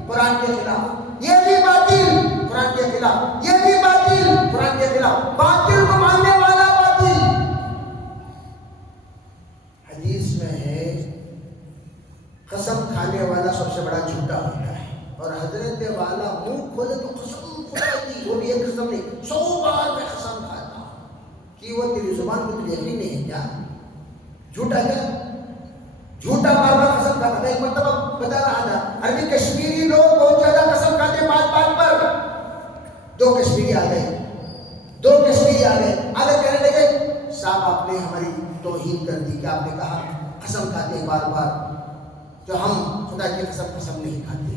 قرآن کے خلاف، یہ بھی باطل قرآن کے خلاف، یہ بھی باطل قرآن کے خلاف، باطل کو ماننے والا باطل۔ حدیث میں ہے قسم کھانے والا سب سے بڑا جھوٹا ہوتا ہے، اور حضرت والا منہ کھولے تو قسم خدا کی، وہ بھی ایک قسم نہیں 100 بار میں قسم کھاتا ہوں کہ وہ تیری زبان کو تجھے یقین نہیں ہے کیا؟ جھوٹا کیا؟ جھوٹا بار بار قسم کھاتا تھا. ایک مرتبہ بتا رہا تھا عربی کشمیری لوگ بہت زیادہ قسم کھاتے ہیں بات بات پر. 2 کشمیری آ گئے اگر کہنے لگے صاحب آپ نے ہماری توہین کر دی کہ آپ نے کہا قسم کھاتے ہیں بار بار, تو ہم خدا کی قسم نہیں کھاتے.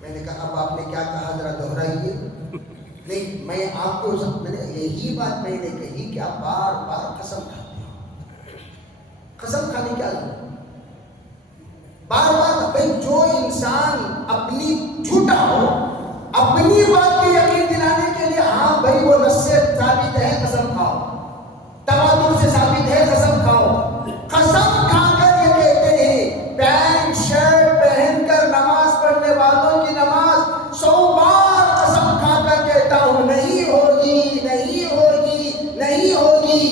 میں نے کہا اب آپ نے کیا کہا ذرا دہرائیے. نہیں میں آپ کو میں نے یہی بات میں نے کہی کہ آپ بار بار قسم کھاتے ہیں. قسم کھانے کیا بار بار؟ بھائی جو انسان اپنی جھوٹا ہو اپنی بات کی یقین دلانے کے لیے, ہاں بھائی وہ نص سے ثابت ہے قسم کھاؤ, تواتر سے ثابت ہے قسم کھاؤ. قسم کھا کر یہ کہتے ہیں پینٹ شرٹ پہن کر نماز پڑھنے والوں کی نماز 100 بار قسم کھا کر کہتا ہوں نہیں ہوگی نہیں ہوگی نہیں ہوگی.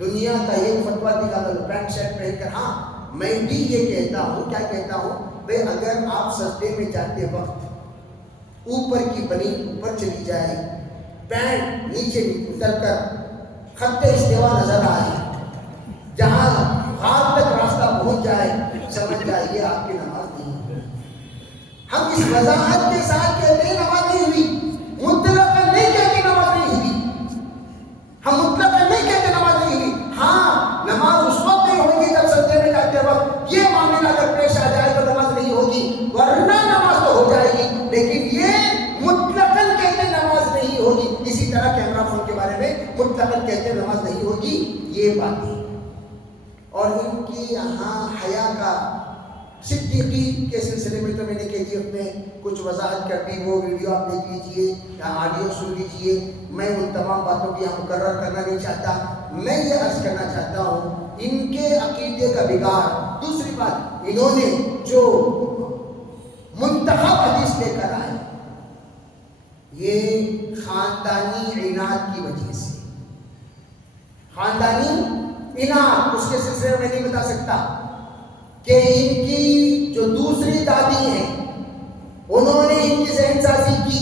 دنیا کا ایک فتویٰ نکالا دو پینٹ شرٹ پہن کر. ہاں میں بھی یہ کہتا ہوں, کیا کہتا ہوں بھائی اگر آپ سجدے میں جاتے وقت اوپر کی بنی اوپر چلی جائے, پینٹ نیچے اتر کر خط استوا نظر آئے, جہاں ہاتھ تک راستہ پہنچ جائے, سمجھ جائیے آپ کی نماز نہیں ہوئی. ہم اس وضاحت کے ساتھ کہتے ہیں نماز نہیں ہوئی, مطلق نہیں کہتے نماز نہیں ہوئی. ہم مطلق نہیں کہتے نماز نہیں ہوئی. ہاں نماز اس وقت نہیں ہوگی جب سجدے میں جاتے وقت یہ معاملہ اگر پیش آ جائے تو نماز نہیں ہوگی, ورنہ نماز تو ہو جائے گی. لیکن یہ مطلقاً کہتے نماز نہیں ہوگی. اسی طرح کیمرہ فون کے بارے میں مطلقاً کہتے نماز نہیں ہوگی, یہ بات ہے. اور ان کی یہاں حیا کا صدیقی کے سلسلے میں تو میں نے KGF میں کچھ وضاحت کر دی, وہ ویڈیو آپ دیکھ لیجئے یا آڈیو سن لیجئے. میں ان تمام باتوں کی یہاں مقرر کرنا نہیں چاہتا. میں یہ عرض کرنا چاہتا ہوں ان کے عقیدے کا بگاڑ. دوسری بات, انہوں نے جو منتخب حدیث لے کر آئے یہ خاندانی عناد کی وجہ سے. خاندانی عناد اس کے سلسلے میں نہیں بتا سکتا کہ ان کی جو دوسری دادی ہیں انہوں نے ان کی ذہن سازی کی.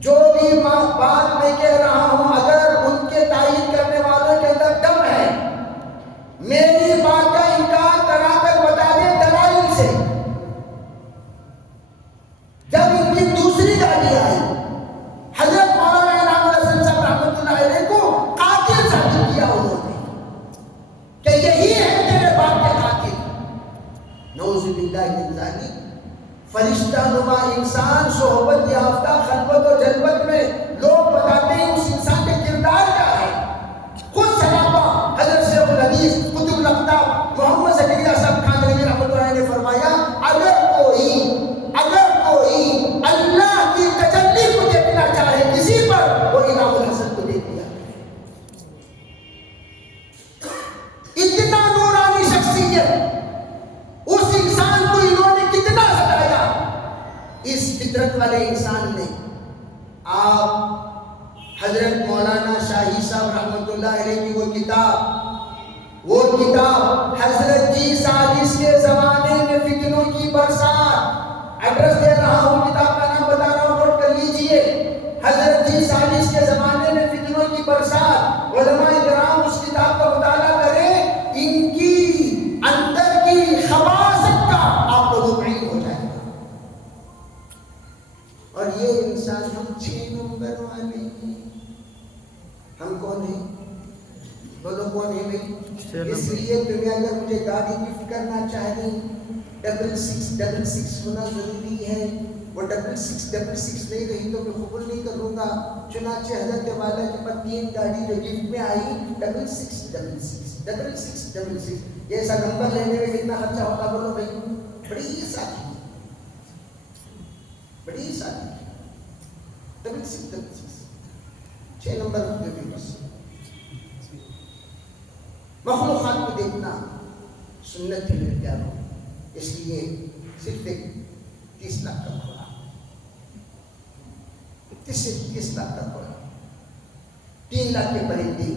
جو بھی بات میں کہہ رہا ہوں اگر ان کے تعین کرنے والوں کے اندر دم ہے, میری بات کا انکار کرا کر بتا دیں دلائل سے. جب ان کی دوسری دادی آئی حضرت مولانا انعام الحسن صاحب رحمۃ اللہ علیہ کو قاتل ثابت کیا انہوں نے کہ یہی ہے تیرے باپ کے قاتل. نعوذ باللہ من ذالک. فرشتہ نما انسان صحبت یافتہ خلوت و جلوت میں لوگ بتاتے ہیں اس انسان کے کردار کیا ہے. خود صحابہ حضرت شیخ الحدیث قطب الاقطاب محمد زکریا صاحب کھانجوی رحمۃ اللہ علیہ نے فرمایا اگر کوئی اللہ کی تجلی کو دیکھنا چاہے کسی پر وہ انعام الحسن کو دیکھ لیا. اتنا نورانی شخصیت اس انسان کو انہوں نے کتنا ستایا. اس فطرت والے انسان نے آپ حضرت مولانا شاہی صاحب رحمۃ اللہ علیہ کی وہ کتاب حضرت جی سالس کے زمانے میں فتنوں کی برسات, ایڈریس دے رہا ہوں, کتاب کا نام بتا رہا ہوں, نوٹ کر لیجئے. حضرت جی سالس کے زمانے میں فتنوں کی برسات. علماء کرام اس کتاب کا مطالعہ کریں, ان کی اندر کی خباثت کا آپ کو مطمئن ہو جائے گا. اور یہ انسان ہم 6 نمبر والے ہیں. ہم کون ہیں؟ بولو کون ہیں بھائی؟ اس لیے تمہیں اگر مجھے گاڑی گفٹ کرنا چاہے 6666 ہونا ضروری ہے. وہ 6666 نہیں رہی تو میں قبول نہیں کروں گا. چنانچہ حضرت والا کے پاس 3 گاڑی جو گفٹ میں آئی 6666. یہ ایسا نمبر لینے میں کتنا خرچہ ہوتا بولو بھائی؟ بڑی سادگی 6666 6 نمبر کے بس. مخلوقات کو دیکھنا سنت ہے میرے پیاروں. اس لیے صرف ایک 30 لاکھ کا گھوڑا, 30 لاکھ کا گھوڑا, 3 لاکھ کے پرندے,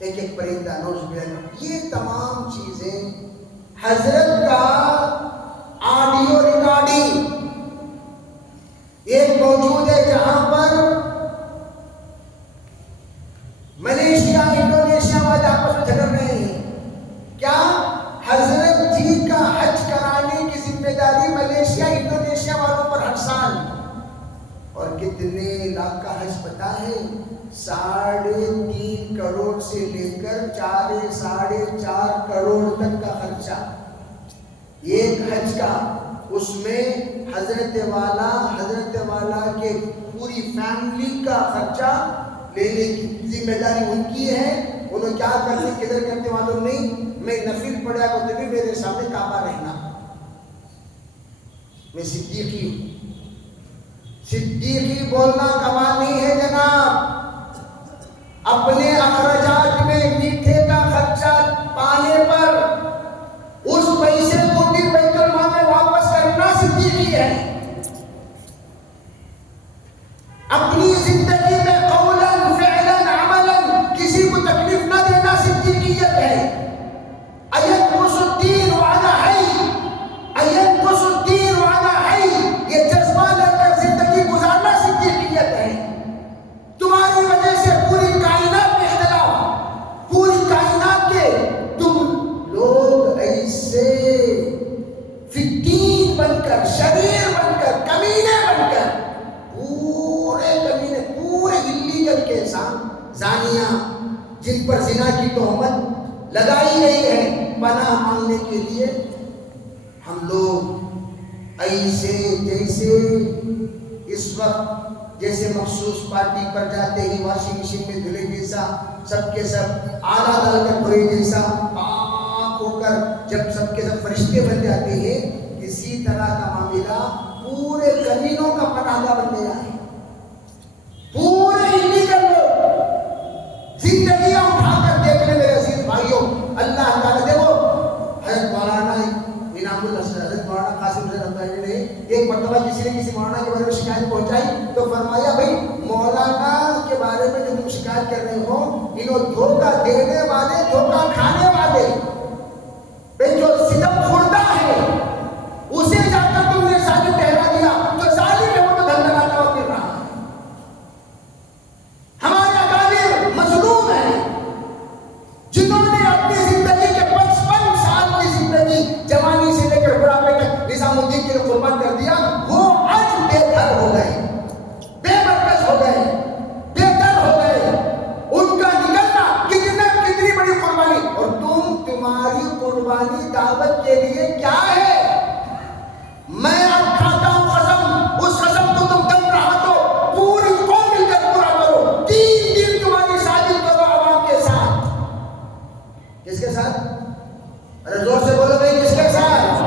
ایک پرندہ نوز بلند, یہ تمام چیزیں حضرت کا آڈیو ریکارڈنگ ایک موجود ہے جہاں پر ملیشیا انڈونیشیا والے آپس میں جھگڑ رہے ہیں. کیا؟ حضرت جی کا حج کرانے کی ذمہ داری ملیشیا انڈونیشیا والوں پر ہر سال. اور کتنے لاکھ کا حج پتا ہے؟ 3.5 کروڑ سے لے کر 4.5 کروڑ تک کا خرچہ ایک حج کا. اس میں حضرت والا کے پوری فیملی کا خرچہ لینے کی ذمہ داری ان کی ہے. انہوں کیا کرتے کدھر کرتے معلوم نہیں. میں نفل پڑھا کرتے بھی میرے سامنے کعبہ رہنا. میں صدیقی ہوں. صدیقی بولنا کمال نہیں ہے جناب. اپنے اخراجات میں میٹھے کا خرچہ پانے پر اس پیسے کو بھی بیت المال میں واپس کرنا صدیقی ہے. اپنی زندگی میں قولاً فعلاً عملاً کسی کو تکلیف نہ دینا صدیقیت ہے. اینقص الدین وانا حی، اینقص الدین وانا حی، یہ جذبہ لے کر زندگی گزارنا صدیقیت ہے. تمہاری وجہ سے پوری کائنات میں اختلاف، پوری کائنات کے تم لوگ ایسے فتین بن کر، شریر بن کر، کمینے بن کر، پورے کمینے، پورے انلیگل کیس، زانیہ جن پر زنا کی تہمت لگائی گئی ہے، پناہ مانگنے کے لیے ہم لوگ ایسے جیسے اس وقت جیسے مخصوص پارٹی پر جاتے ہی واشنگ مشین میں دھلے جیسا سب کے سب آلہ ڈال کر دھوئے جیسا پاک ہو کر جب سب کے سب فرشتے بن جاتے ہیں، اسی طرح کا معاملہ پورے کمینوں کا پناہ گاہ بن گیا ہے. پورے انلیگل لوگ زندگیاں اٹھا کر دیکھ لیں میرے عزیز بھائیوں. اللہ تعالیٰ دیکھو حضرت مولانا انعام الحسن، حضرت مولانا قاسم رحمۃ اللہ نے ایک مرتبہ کسی نے کسی مولانا کے بارے میں شکایت پہنچائی تو فرمایا بھائی مولانا کے بارے میں جو تم شکایت کر رہے ہو، انہوں دھوکہ دینے والے، دھوکہ کھانے والے، جو ستم خوردہ ہے اسے جا کر تم نے ظالم ٹھہرا دیا. جو ظالم ہے وہ تو دھندلاتا ہوا پھر رہا ہے. ہمارے اکابر مظلوم ہیں جنہوں نے اپنی زندگی کے 55 سال کی زندگی جوانی سے لے کر بڑھاپے تک نظام الدین کے لیے قربان کر دیا. وہ آج بے گھر ہو گئے، بے مرکز ہو گئے، بے گھر ہو گئے. ان کا نکلنا کتنی بڑی قربانی. اور تمہاری قربانی دعوت کے لیے کیا ہے؟ میں اب کھاتا ہوں قسم، اس قسم کو تم دم رہا تو پوری قوم مل کر پورا کرو. 3 دن تمہاری شادی کرو عوام کے ساتھ. کس کے ساتھ؟ ارے زور سے بولو بھائی، کس کے ساتھ؟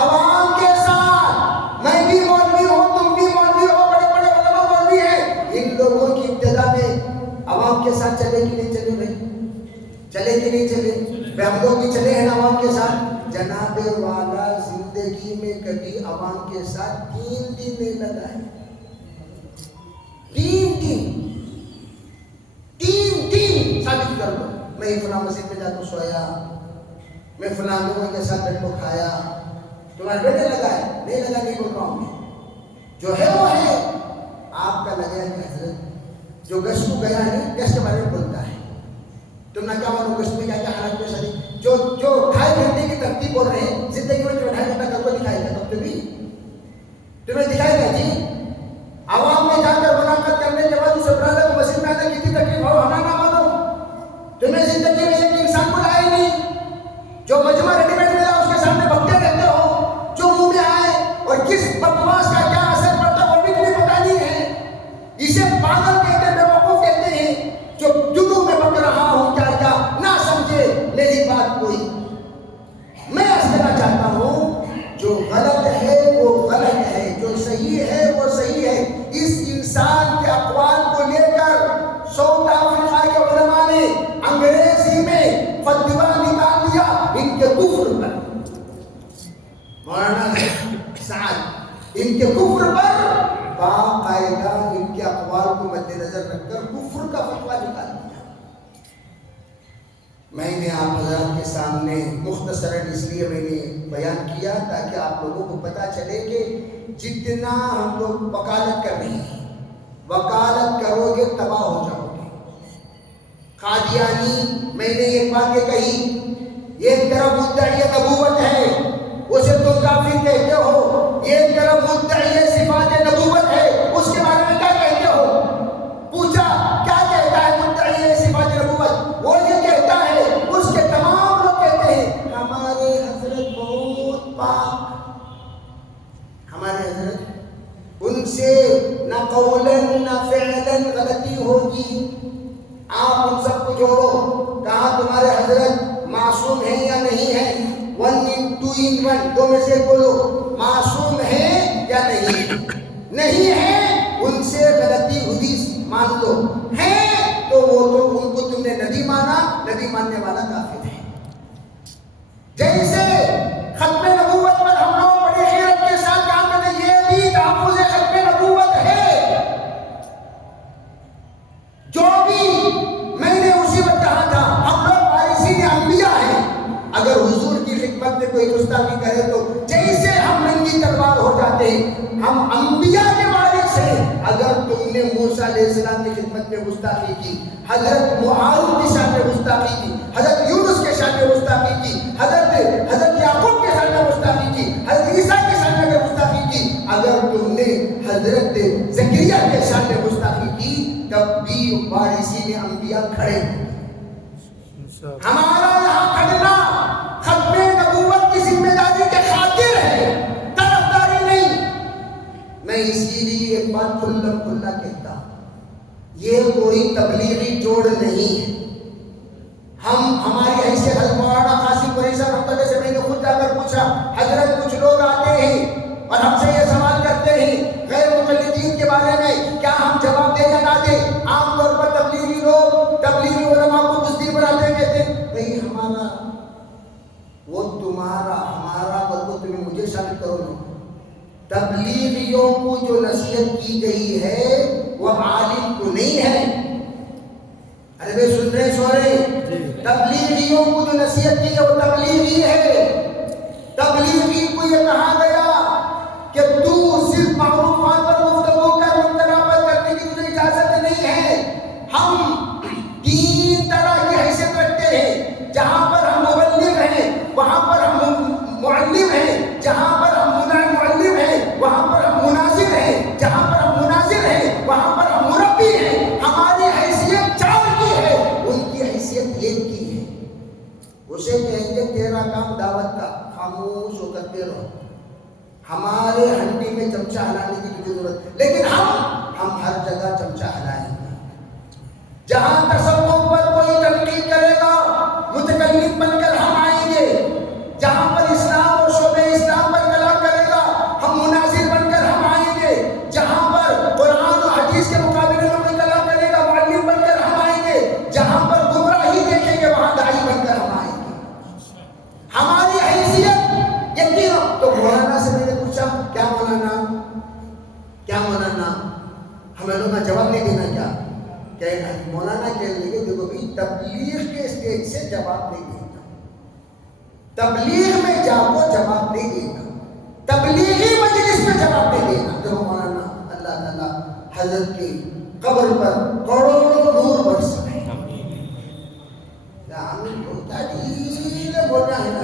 عوام کے ساتھ. میں بھی مولوی ہوں، تم بھی مولوی ہو، بڑے بڑے علماء مولوی ہیں. ان لوگوں کی ابتدا میں عوام کے ساتھ چلے کہ نہیں چلے بھائی؟ چلے کہ نہیں چلے؟ ہم لوگ بھی چلے ہیں عوام کے ساتھ. جناب والا زندگی میں کبھی عوام کے ساتھ 3 دن نہیں لگائے. 3 دن ثابت کر دو. میں فلاں مسجد میں جا کر سویا، میں فلاں لوگوں کے ساتھ بیٹھ کو کھایا. تمہارے بیٹے لگا ہے؟ نہیں لگا، نہیں بول رہا ہوں میں. جو ہے وہ ہے. آپ کا لگا کہ حضرت جو گشت کو گیا نہیں، گشت کے بارے میں بولتا ہے. تم نہ کیا معلوم گشت میں کیا کیا حالات پیش آئی. جو 2.5 گھنٹے کی ترتیب بول رہے ہیں، زندگی میں 2.5 گھنٹہ کر کو دکھائے گا. تب تمہیں دکھائے گا جی. عوام میں جا کر مناقت کرنے کے بعد اسے برادر کو مسجد میں آنے کتنی تکلیف ہو، ہمیں نہ مانو. تمہیں زندگی میں ایک انسان کو لائے نہیں. جو مجمع ریڈی میڈ ملا اس کے سامنے بھگتے رہتے ہو، جو منہ میں آئے اور کس بکواس کا کیا اثر پڑتا وہ بھی تمہیں پتا نہیں ہے. اسے پاگل کہتے ہیں، بیوقوف کہتے ہیں. جو جنوں میں بک رہا ہوں کیا کیا نہ سمجھے میری بات کوئی. میں عرض کرنا چاہتا ہوں جو غلط ہے وہ غلط ہے، جو صحیح ہے وہ صحیح ہے. اس انسان کے اقوال کو لے کر ساؤتھ افریقہ کے علماء نے انگریزی میں فتویٰ نکال دیا ان کے کفر پر. مولانا سعد ان کے کفر پر باقاعدہ ان کے اقوال کو مد نظر رکھ کر کفر کا فتویٰ نکال دیا. میں نے آپ حضرات کے سامنے مختصراً اس لیے میں نے بیان کیا تاکہ آپ لوگوں کو پتہ چلے کہ جتنا ہم لوگ وکالت کر رہے ہیں، وکالت کرو گے تباہ ہو جاؤ گے. قادیانی میں نے ایک بات یہ کہی، ایک طرف مدعی نبوت ہے اسے تم کافر کہتے ہو، ایک طرف مدعی صفات نبوت ہے اس کے بارے میں کیا کہتے ہو؟ پوچھا کیا کہتا ہے مدعی صفات نبوت؟ وہ یہ کہتا ہے، اس کے تمام لوگ کہتے ہیں ہمارے حضرت بہت پاک، ہمارے حضرت ان سے نہ قولاً نہ فعلاً غلطی ہوگی۔ آپ ان سب کو جوڑو، کہا تمہارے حضرت معصوم ہیں یا نہیں ہیں؟ 1 in 2 in 1 دو میں سے بولو، معصوم ہیں یا نہیں؟ نہیں ہے، ان سے غلطی ہوئی مان لو، ہیں تو وہ تو ان کو تم نے نبی مانا، نبی ماننے والا کافر ہے۔ جیسے ختم نبوت پر ہم لوگ بڑی خیرت کے ساتھ کام کرتے ہیں، یہ بھی تحفظ ختم نبوت ہے۔ جو بھی میں نے اسی وقت کہا تھا، ہم لوگ وارثین انبیاء ہیں، اگر حضور کی خدمت میں کوئی گستاخی کرے تو جیسے ہم ننگی تلوار ہو جاتے ہیں، ہم انبیاء کے وارث ہیں۔ اگر تم نے موسیٰ علیہ السلام کی خدمت میں گستاخی کی، حضرت ہارون کی شان میں گستاخی کی، حضرت یونس کے شان میں گستاخی کی، حضرت یعقوب کے شان میں گستاخی کی، حضرت عیسیٰ کے شان میں گستاخی کی، اگر تم نے حضرت زکریا کے شان میں گستاخی کی، تب بھی وارثین انبیاء کھڑے ہیں۔ ہمارا یہاں کھڑنا ختم نبوت کی ذمہ داری کے خاطر ہے، طرفداری نہیں۔ میں اسی لیے ایک بات کھلا کھلا کہتا ہوں، یہ کوئی تبلیغی جوڑ نہیں ہے۔ ہماری حیثیت حضرت مولانا قاسم قریشی صاحب رحمۃ اللہ سے میں نے خود جا کر پوچھا، حضرت کچھ لوگ آتے ہیں اور ہم سے یہ سوال کرتے ہیں غیر مقلدین کے بارے میں، کیا ہم جواب دیں یا نہ دیں؟ عام طور پر تبلیغی لوگ تبلیغی علماء کو بزدل بناتے ہیں، کہتے ہیں نہیں ہمارا وہ تمہارا، ہمارا وہ تمہیں مجھے شامل کرو نا۔ تبلیغیوں کو جو نصیحت کی گئی ہے وہ عالم کو نہیں ہے۔ ارے بھائی سن رہے سو رہے، تبلیغیوں کو جو نصیحت کی ہے وہ تبلیغی ہے۔ تبلیغی کو یہ کہا گیا کہ تو صرف معروفات پر گفتگو کر، منکرات کرنے کی تجھے اجازت نہیں ہے۔ ہم 3 طرح کی حیثیت رکھتے ہیں، جہاں پر ہم مبلغ ہیں وہاں پر ہم معلم ہیں، جہاں پر ہم معلم ہیں وہاں پر ہم مناظر ہیں، جہاں پر ہم مناظر ہیں وہاں پر ہم مربی ہیں۔ ہماری حیثیت 4 کی ہے، ان کی حیثیت 1 کی ہے۔ اسے کہیں گے تیرا کام دعوت کا، خاموش ہو کر دے رہو، ہمارے ہنڈی میں چمچہ ہلانے کی تجھے ضرورت، لیکن ہم ہر جگہ چمچہ ہلائیں گے۔ جہاں تصوف پر کوئی تنقید کرے گا متکلم بن کر ہم آئیں گے، جہاں پر اسلام اور شعبہ اسلام پر کلام کرے گا ہم مناظر بن کر ہم آئیں گے، جہاں پر قرآن و حدیث کے مقابلے میں کوئی کلام کرے گا معلم بن کر ہم آئیں گے، جہاں پر گمراہی دیکھیں گے وہاں داعی بن کر ہم آئیں گے۔ ہماری حیثیت یقین تو مولانا سے میں نے پوچھا کیا مولانا ہمیں لوگوں کا جواب نہیں دینا کیا؟ کہ مولانا کہہ لیں گے دیکھو بھائی تبلیغ کے اسٹیج سے جواب نہیں دینا، تبلیغ میں جا کو جواب نہیں دینا، تبلیغی مجلس میں جواب نہیں دینا۔ دیکھو مولانا اللہ تعالیٰ حضرت کی قبر پر کروڑوں نور برسائے، ہم بولنا ہے نا،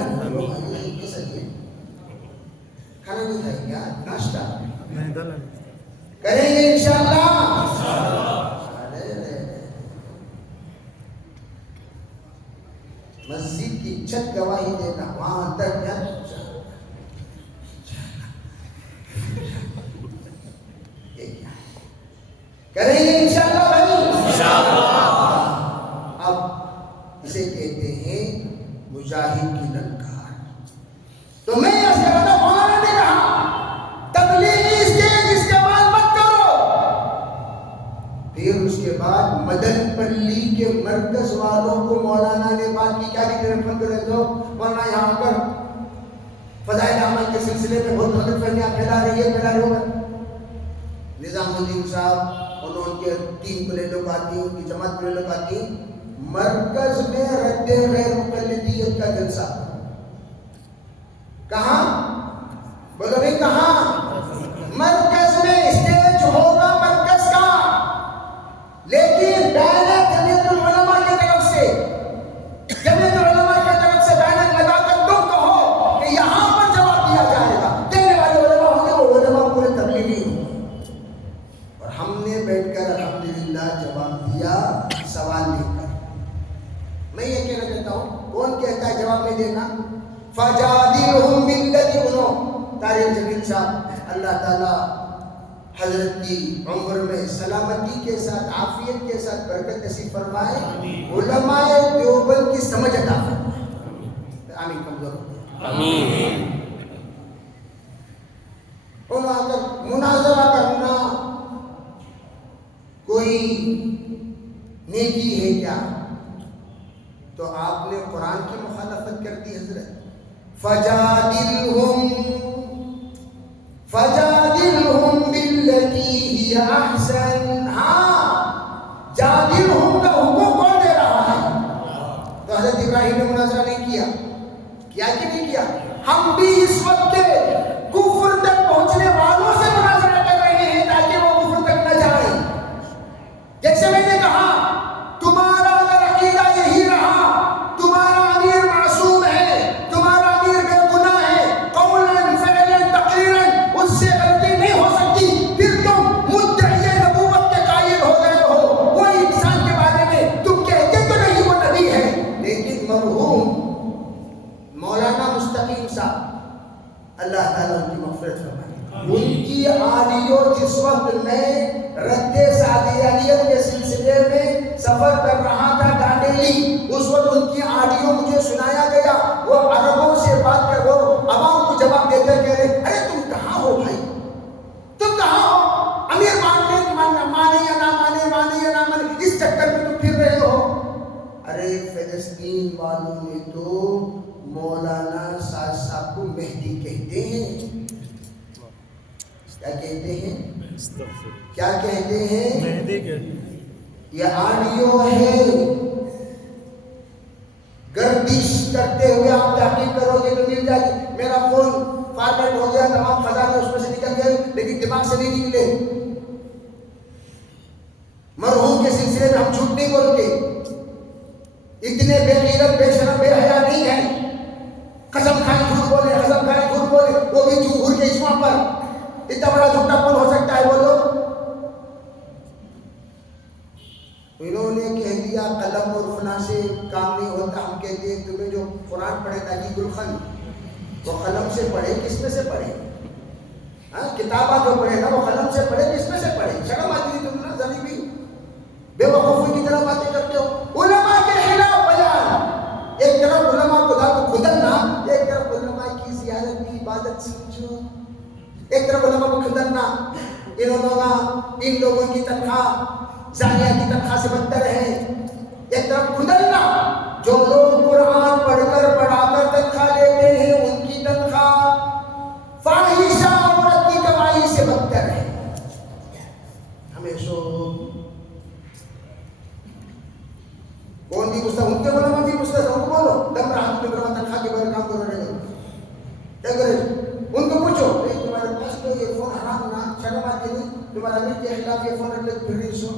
کھانا نہیں کھائیں گے، ناشتہ کریں گے انشاءاللہ۔ مسجد کی چھت گواہی دینا، وہاں تک کریں گے انشاءاللہ بھائی۔ اب اسے کہتے ہیں مجاہد کی للکار۔ تو میں اس کا مطلب مولانا نے کہا تبلیغی اسٹیج استعمال مت کرو۔ پھر اس کے بعد مدن پلی کے مرکز والوں کو مولانا نے بات کی، کیا ٹیلیفون کرے تو مولانا یہاں پر فضائل اعمال کے سلسلے میں بہت غلط فہمیاں پھیلا رہی ہے۔ نظام الدین صاحب انہوں کے 3 تعلقاتی ان کی جماعت تعلقاتی مرکز میں رد غیر مقلدیت کا جلسہ، کہاں بولو بھائی کہاں؟ مرکز میں اسٹیج ہوگا مرکز کا، لیکن دائرہ جمعیت العلماء کی طرف جواب نہیں دینا. فجادلہم باللتی، طارق جمیل صاحب اللہ تعالیٰ حضرت کی عمر میں سلامتی کے ساتھ عافیت کے ساتھ برکت نصیب فرمائے. علماء دیوبند کی سمجھ عطا فرمائے. آمین. کمزور ہو گیا. آمین. اگر مناظرہ کرنا کوئی نیکی ہے کیا؟ تو آپ نے قرآن کی مخالفت کر دی حضرت. فجادلہم باللتی ہی احسن. ہاں، جادلہم کا حکم کون دے رہا ہے؟ تو حضرت ابراہیم نے مناظرہ نہیں کیا کہ نہیں کیا؟ ہم بھی اس وقت کے کفر تک پہنچنے والوں سے مناظرہ کر رہے ہیں تاکہ وہ کفر تک نہ جائیں. جیسے میں نے کہا تمہارا اگر عقیدہ یہی رہا تمہارا امیر معصوم ہے، تمہارا امیر بے گناہ ہے، قولاً فعلاً تقریراً اس سے غلطی نہیں ہو سکتی، پھر تم مدعی نبوت کے قائل ہو گئے ہو. وہ انسان کے بارے میں تم کہتے تو نہیں وہ نبی ہے، لیکن مرحوم مولانا مستقیم صاحب اللہ تعالیٰ ان کی مغفرت فرمائے، ان کی آڈیو جس وقت میں رد سعدیانیت کے سلسلے میں سفر کر رہا تھا ڈانڈیلی، اس وقت ان کی آڈیو مجھے سنایا گیا. وہ عربوں سے بات کر وہ عوام کو جواب دیتے کہہ رہے ارے تم کہاں ہو بھائی، تم کہاں ہو؟ امیر مانے یا نہ مانے، مانے یا نہ مانے، اس چکر میں تم پھر رہے ہو. ارے فلسطین والوں نے تو مولانا سعد صاحب کو مہدی کہتے ہیں. کیا کہتے ہیں؟ کیا کہتے ہیں؟ یہ آڈیو ہے، گردش کرتے ہوئے آپ تحقیق کرو گے تو مل جائے گی. میرا فون فارمیٹ ہو گیا، تمام خزانے اس میں سے نکل گئے لیکن دماغ سے نہیں نکلے. مرحوم کے سلسلے میں ہم جھوٹ نہیں بولتے، اتنے بے غیرت بے شرم بے حیا نہیں ہے. قسم کھائے جھوٹ بولے، قسم کھائے جھوٹ بولے، وہ بھی جمہور کے اجماع پر. اتنا بڑا جھوٹا کون ہو سکتا ہے بولو؟ انہوں نے کہہ دیا قلم اور فنا سے کام نہیں ہوتا. ہم کہتے ہیں تمہیں جو قرآن پڑھے نجیب الخن وہ قلم سے پڑھے کس میں سے پڑھے؟ کتابہ جو پڑھے نا وہ قلم سے پڑھے کس میں سے پڑھے؟ شرم آتی ہے تم نا ذری بھی بے وقوفی کی طرح باتیں کرتے ہو. علماء کے خلاف بیان، ایک طرف علماء خدا کو کھدلنا، ایک طرف علماء کی زیارت کی عبادت سمجھو. ایک طرف علماء کو کھدلنا، ان لوگوں کی تنخواہ زانیہ کی تنخواہ سے بدتر ہے. ایک طرف کھدلنا، جو لوگ قرآن پڑھ کر پڑھا کر تنخواہ لیتے ہیں ان کی تنخواہ فاحشہ عورت کی کمائی سے بدتر ہے. ہمیشہ کون بھی گستاخ، ان کے علماء بھی گستاخ، ان کو بولو دم رہا تم نے تنخواہ کے بارے کام کرو رہے ہو کیا کرے. ان کو پوچھو تمہارے پاس تو یہ فون حرام نہ شرم آتی نہیں، تمہارے امیر کے خلاف یہ فون رکھ پھر رہی سو.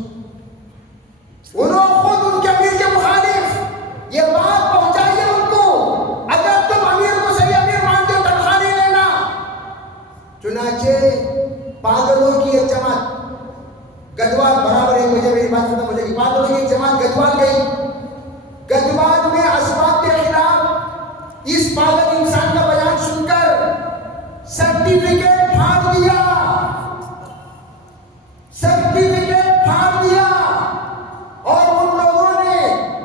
انہوں خود ان کے امیر کے مخالف یہ بات پہنچائیے ان کو. اگر تم امیر کو صحیح امیر مانتے ہو تنخواہ نہیں لینا. چنانچہ پاگلوں کی ایک جماعت گدوال برابر ہے، مجھے میری بات ختم ہو جائے گی. پاگلوں کی ایک جماعت گدوال گئی، گدوال میں اسباب کے خلاف اس پاگل انسان کا بیان سن کر سرٹیفکیٹ پھاڑ دیا، سرٹیفکیٹ پھاڑ دیا. اور ان لوگوں نے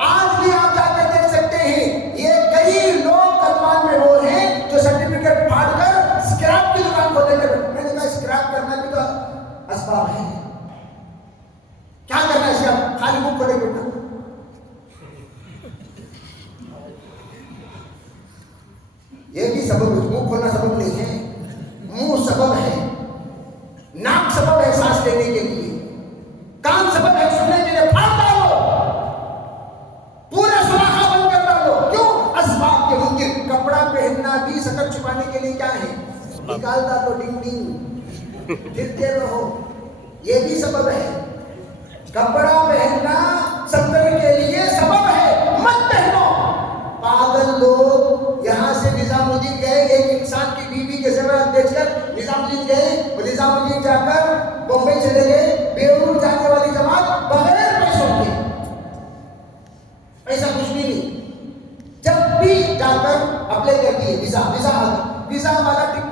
آج بھی آپ جا کر دیکھ سکتے ہیں یہ کئی لوگ گدوال میں وہ ہیں جو سرٹیفکیٹ پھاڑ کر اسکریپ کی دکان کھولے کر. میں نے کہا اسکریپ کرنا بھی تو اسباب ہے، کیا کرنا ہے اس کا؟ خالی منہ کھولے بیٹھنا. یہ بھی سبب، منہ کھولنا سبب نہیں ہے، منہ سبب ہے، ناک سبب ہے سانس لینے کے لیے، کان سبب ہے سننے کے لیے. پھاڑ ڈالو، پورا سراخا بند کر ڈالو. کیوں؟ اسباب کے منکر. کپڑا پہننا بھی سطر چھپانے کے لیے کیا ہے؟ نکال ڈالو ڈنگ ڈنگ پھرتے رہو، یہ بھی سبب ہے. کپڑا پہننا سطر کے لیے سبب ہے، مت پہنو. پاگل لوگ یہاں سے نظام الدین گئے، ایک انسان کی بیوی کے زیورات بیچ کر نظام الدین گئے. وہ نظام الدین جا کر بمبئی چلے گئے. بیرون جانے والی جماعت بغیر پیسوں کے، ایسا کچھ بھی نہیں. جب بھی جا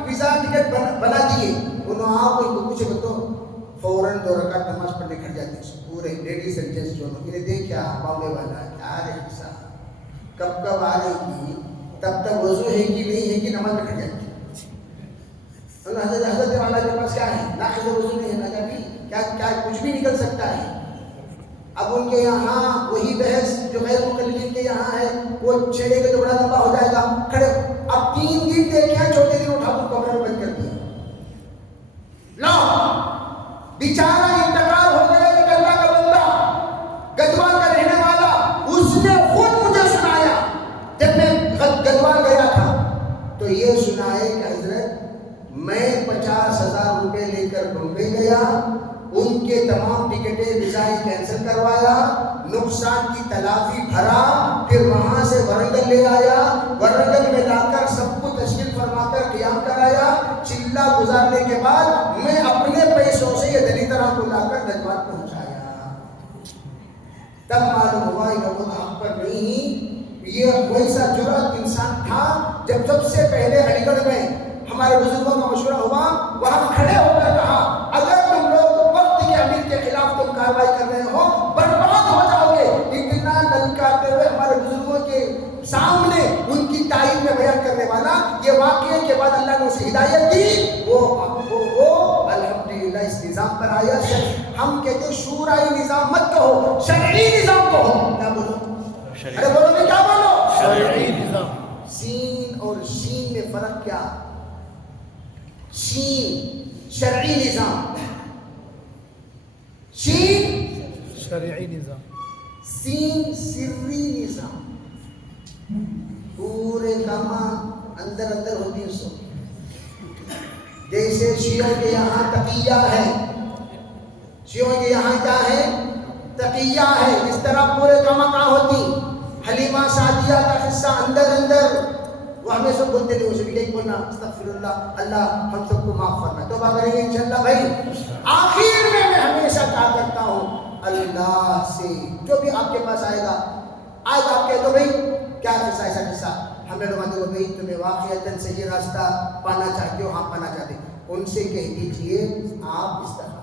ویزا ٹکٹ بنا دیے. انہوں آپ کو پوچھے تو فوراً 2 رکعت نماز پڑھنے کھڑ جاتے ہیں. پورے لیڈیز اینڈ جینٹس جو انہوں نے دیکھا بامبے والا کیا رہے صاحب کب آ رہی گی, تب تک وضو ہے کہ نہیں ہے کہ نماز میں کھڑ جاتی. حضرت والا کے پاس کیا ہے, نہ وضو نہیں ہے نہ کیا کچھ بھی نکل سکتا ہے. اب ان کے یہاں وہی بحث جو غیر مقلدین کے یہاں ہے, وہ چھیڑے گا تو بڑا لمبا ہو جائے گا. کھڑے اب 3 دن دیکھیں, چوتھے دن اٹھا دوں کمرے میں بند کر دیا. لو بیچارہ انتقال ہو گیا ایک اللہ کا بندہ, گدوال کا رہنے والا, اس نے خود مجھے سنایا جب میں گدوال گیا تھا تو یہ سنائے کہ حضرت میں 50,000 روپے لے کر بمبئی گیا, ان کے تمام ٹکٹیں ویزائیں کینسل کروایا, نقصان کی تلافی بھرا, پھر وہاں سے ورنگل لے آیا, ورنگل میں لا کر سب کو تشکیل فرما کر قیام کرایا. چلہ گزارنے کے بعد میں اپنے پیسوں سے یہ دلی طرح کو لا کر گدوال پہنچایا. تب معلوم ہوا یہ لوگ حق پر نہیں. یہ ویسا جرأت انسان تھا جب سب سے پہلے علی گڑھ میں ہمارے بزرگوں کا مشورہ ہوا, وہاں کھڑے ہو کر کہا اگر تم لوگ وقت کے امیر کے خلاف تم کارروائی کر رہے ہو برباد ہو جاؤ گے. اتنا للکارتے ہوئے ہمارے بزرگوں کے سامنے ان کی تائید میں بیان کرنے والا یہ واقعے کے بعد اللہ نے اسے ہدایت دی, وہ الحمدللہ اس نظام پر آیا. ہم کہتے شورائی نظام مت کہو, شرعی نظام کہو. کیا بولو, ارے بولو میں کیا بولو, شرعی نظام. سین اور شین میں فرق کیا؟ شین شرعی نظام, شین شرعی نظام, سین سری نظام. پورے کاماں اندر اندر ہوتی ہے. سو جیسے شیعوں کے یہاں تقیہ ہے, شیعوں کے یہاں کیا ہے, تقیہ ہے, اس طرح پورے کاماں کہاں ہوتی. حلیمہ سعدیہ کا قصہ اندر اندر وہ ہمیں سب بولتے تھے, اسے بھی نہیں بولنا استغفر اللہ, اللہ ہم سب کو معاف فرمائے. توبہ کریں گے انشاءاللہ بھائی. آخر میں ہمیشہ کہا کرتا ہوں اللہ سے جو بھی آپ کے پاس آئے گا آپ کہہ دو بھائی کیا قصہ, ایسا قصہ ہمیں لوگ آتے ہو بھائی تمہیں واقعتاً صحیح راستہ پانا چاہتے ہو, ہاں پانا چاہتے, ان سے کہہ دیجئے آپ استغفر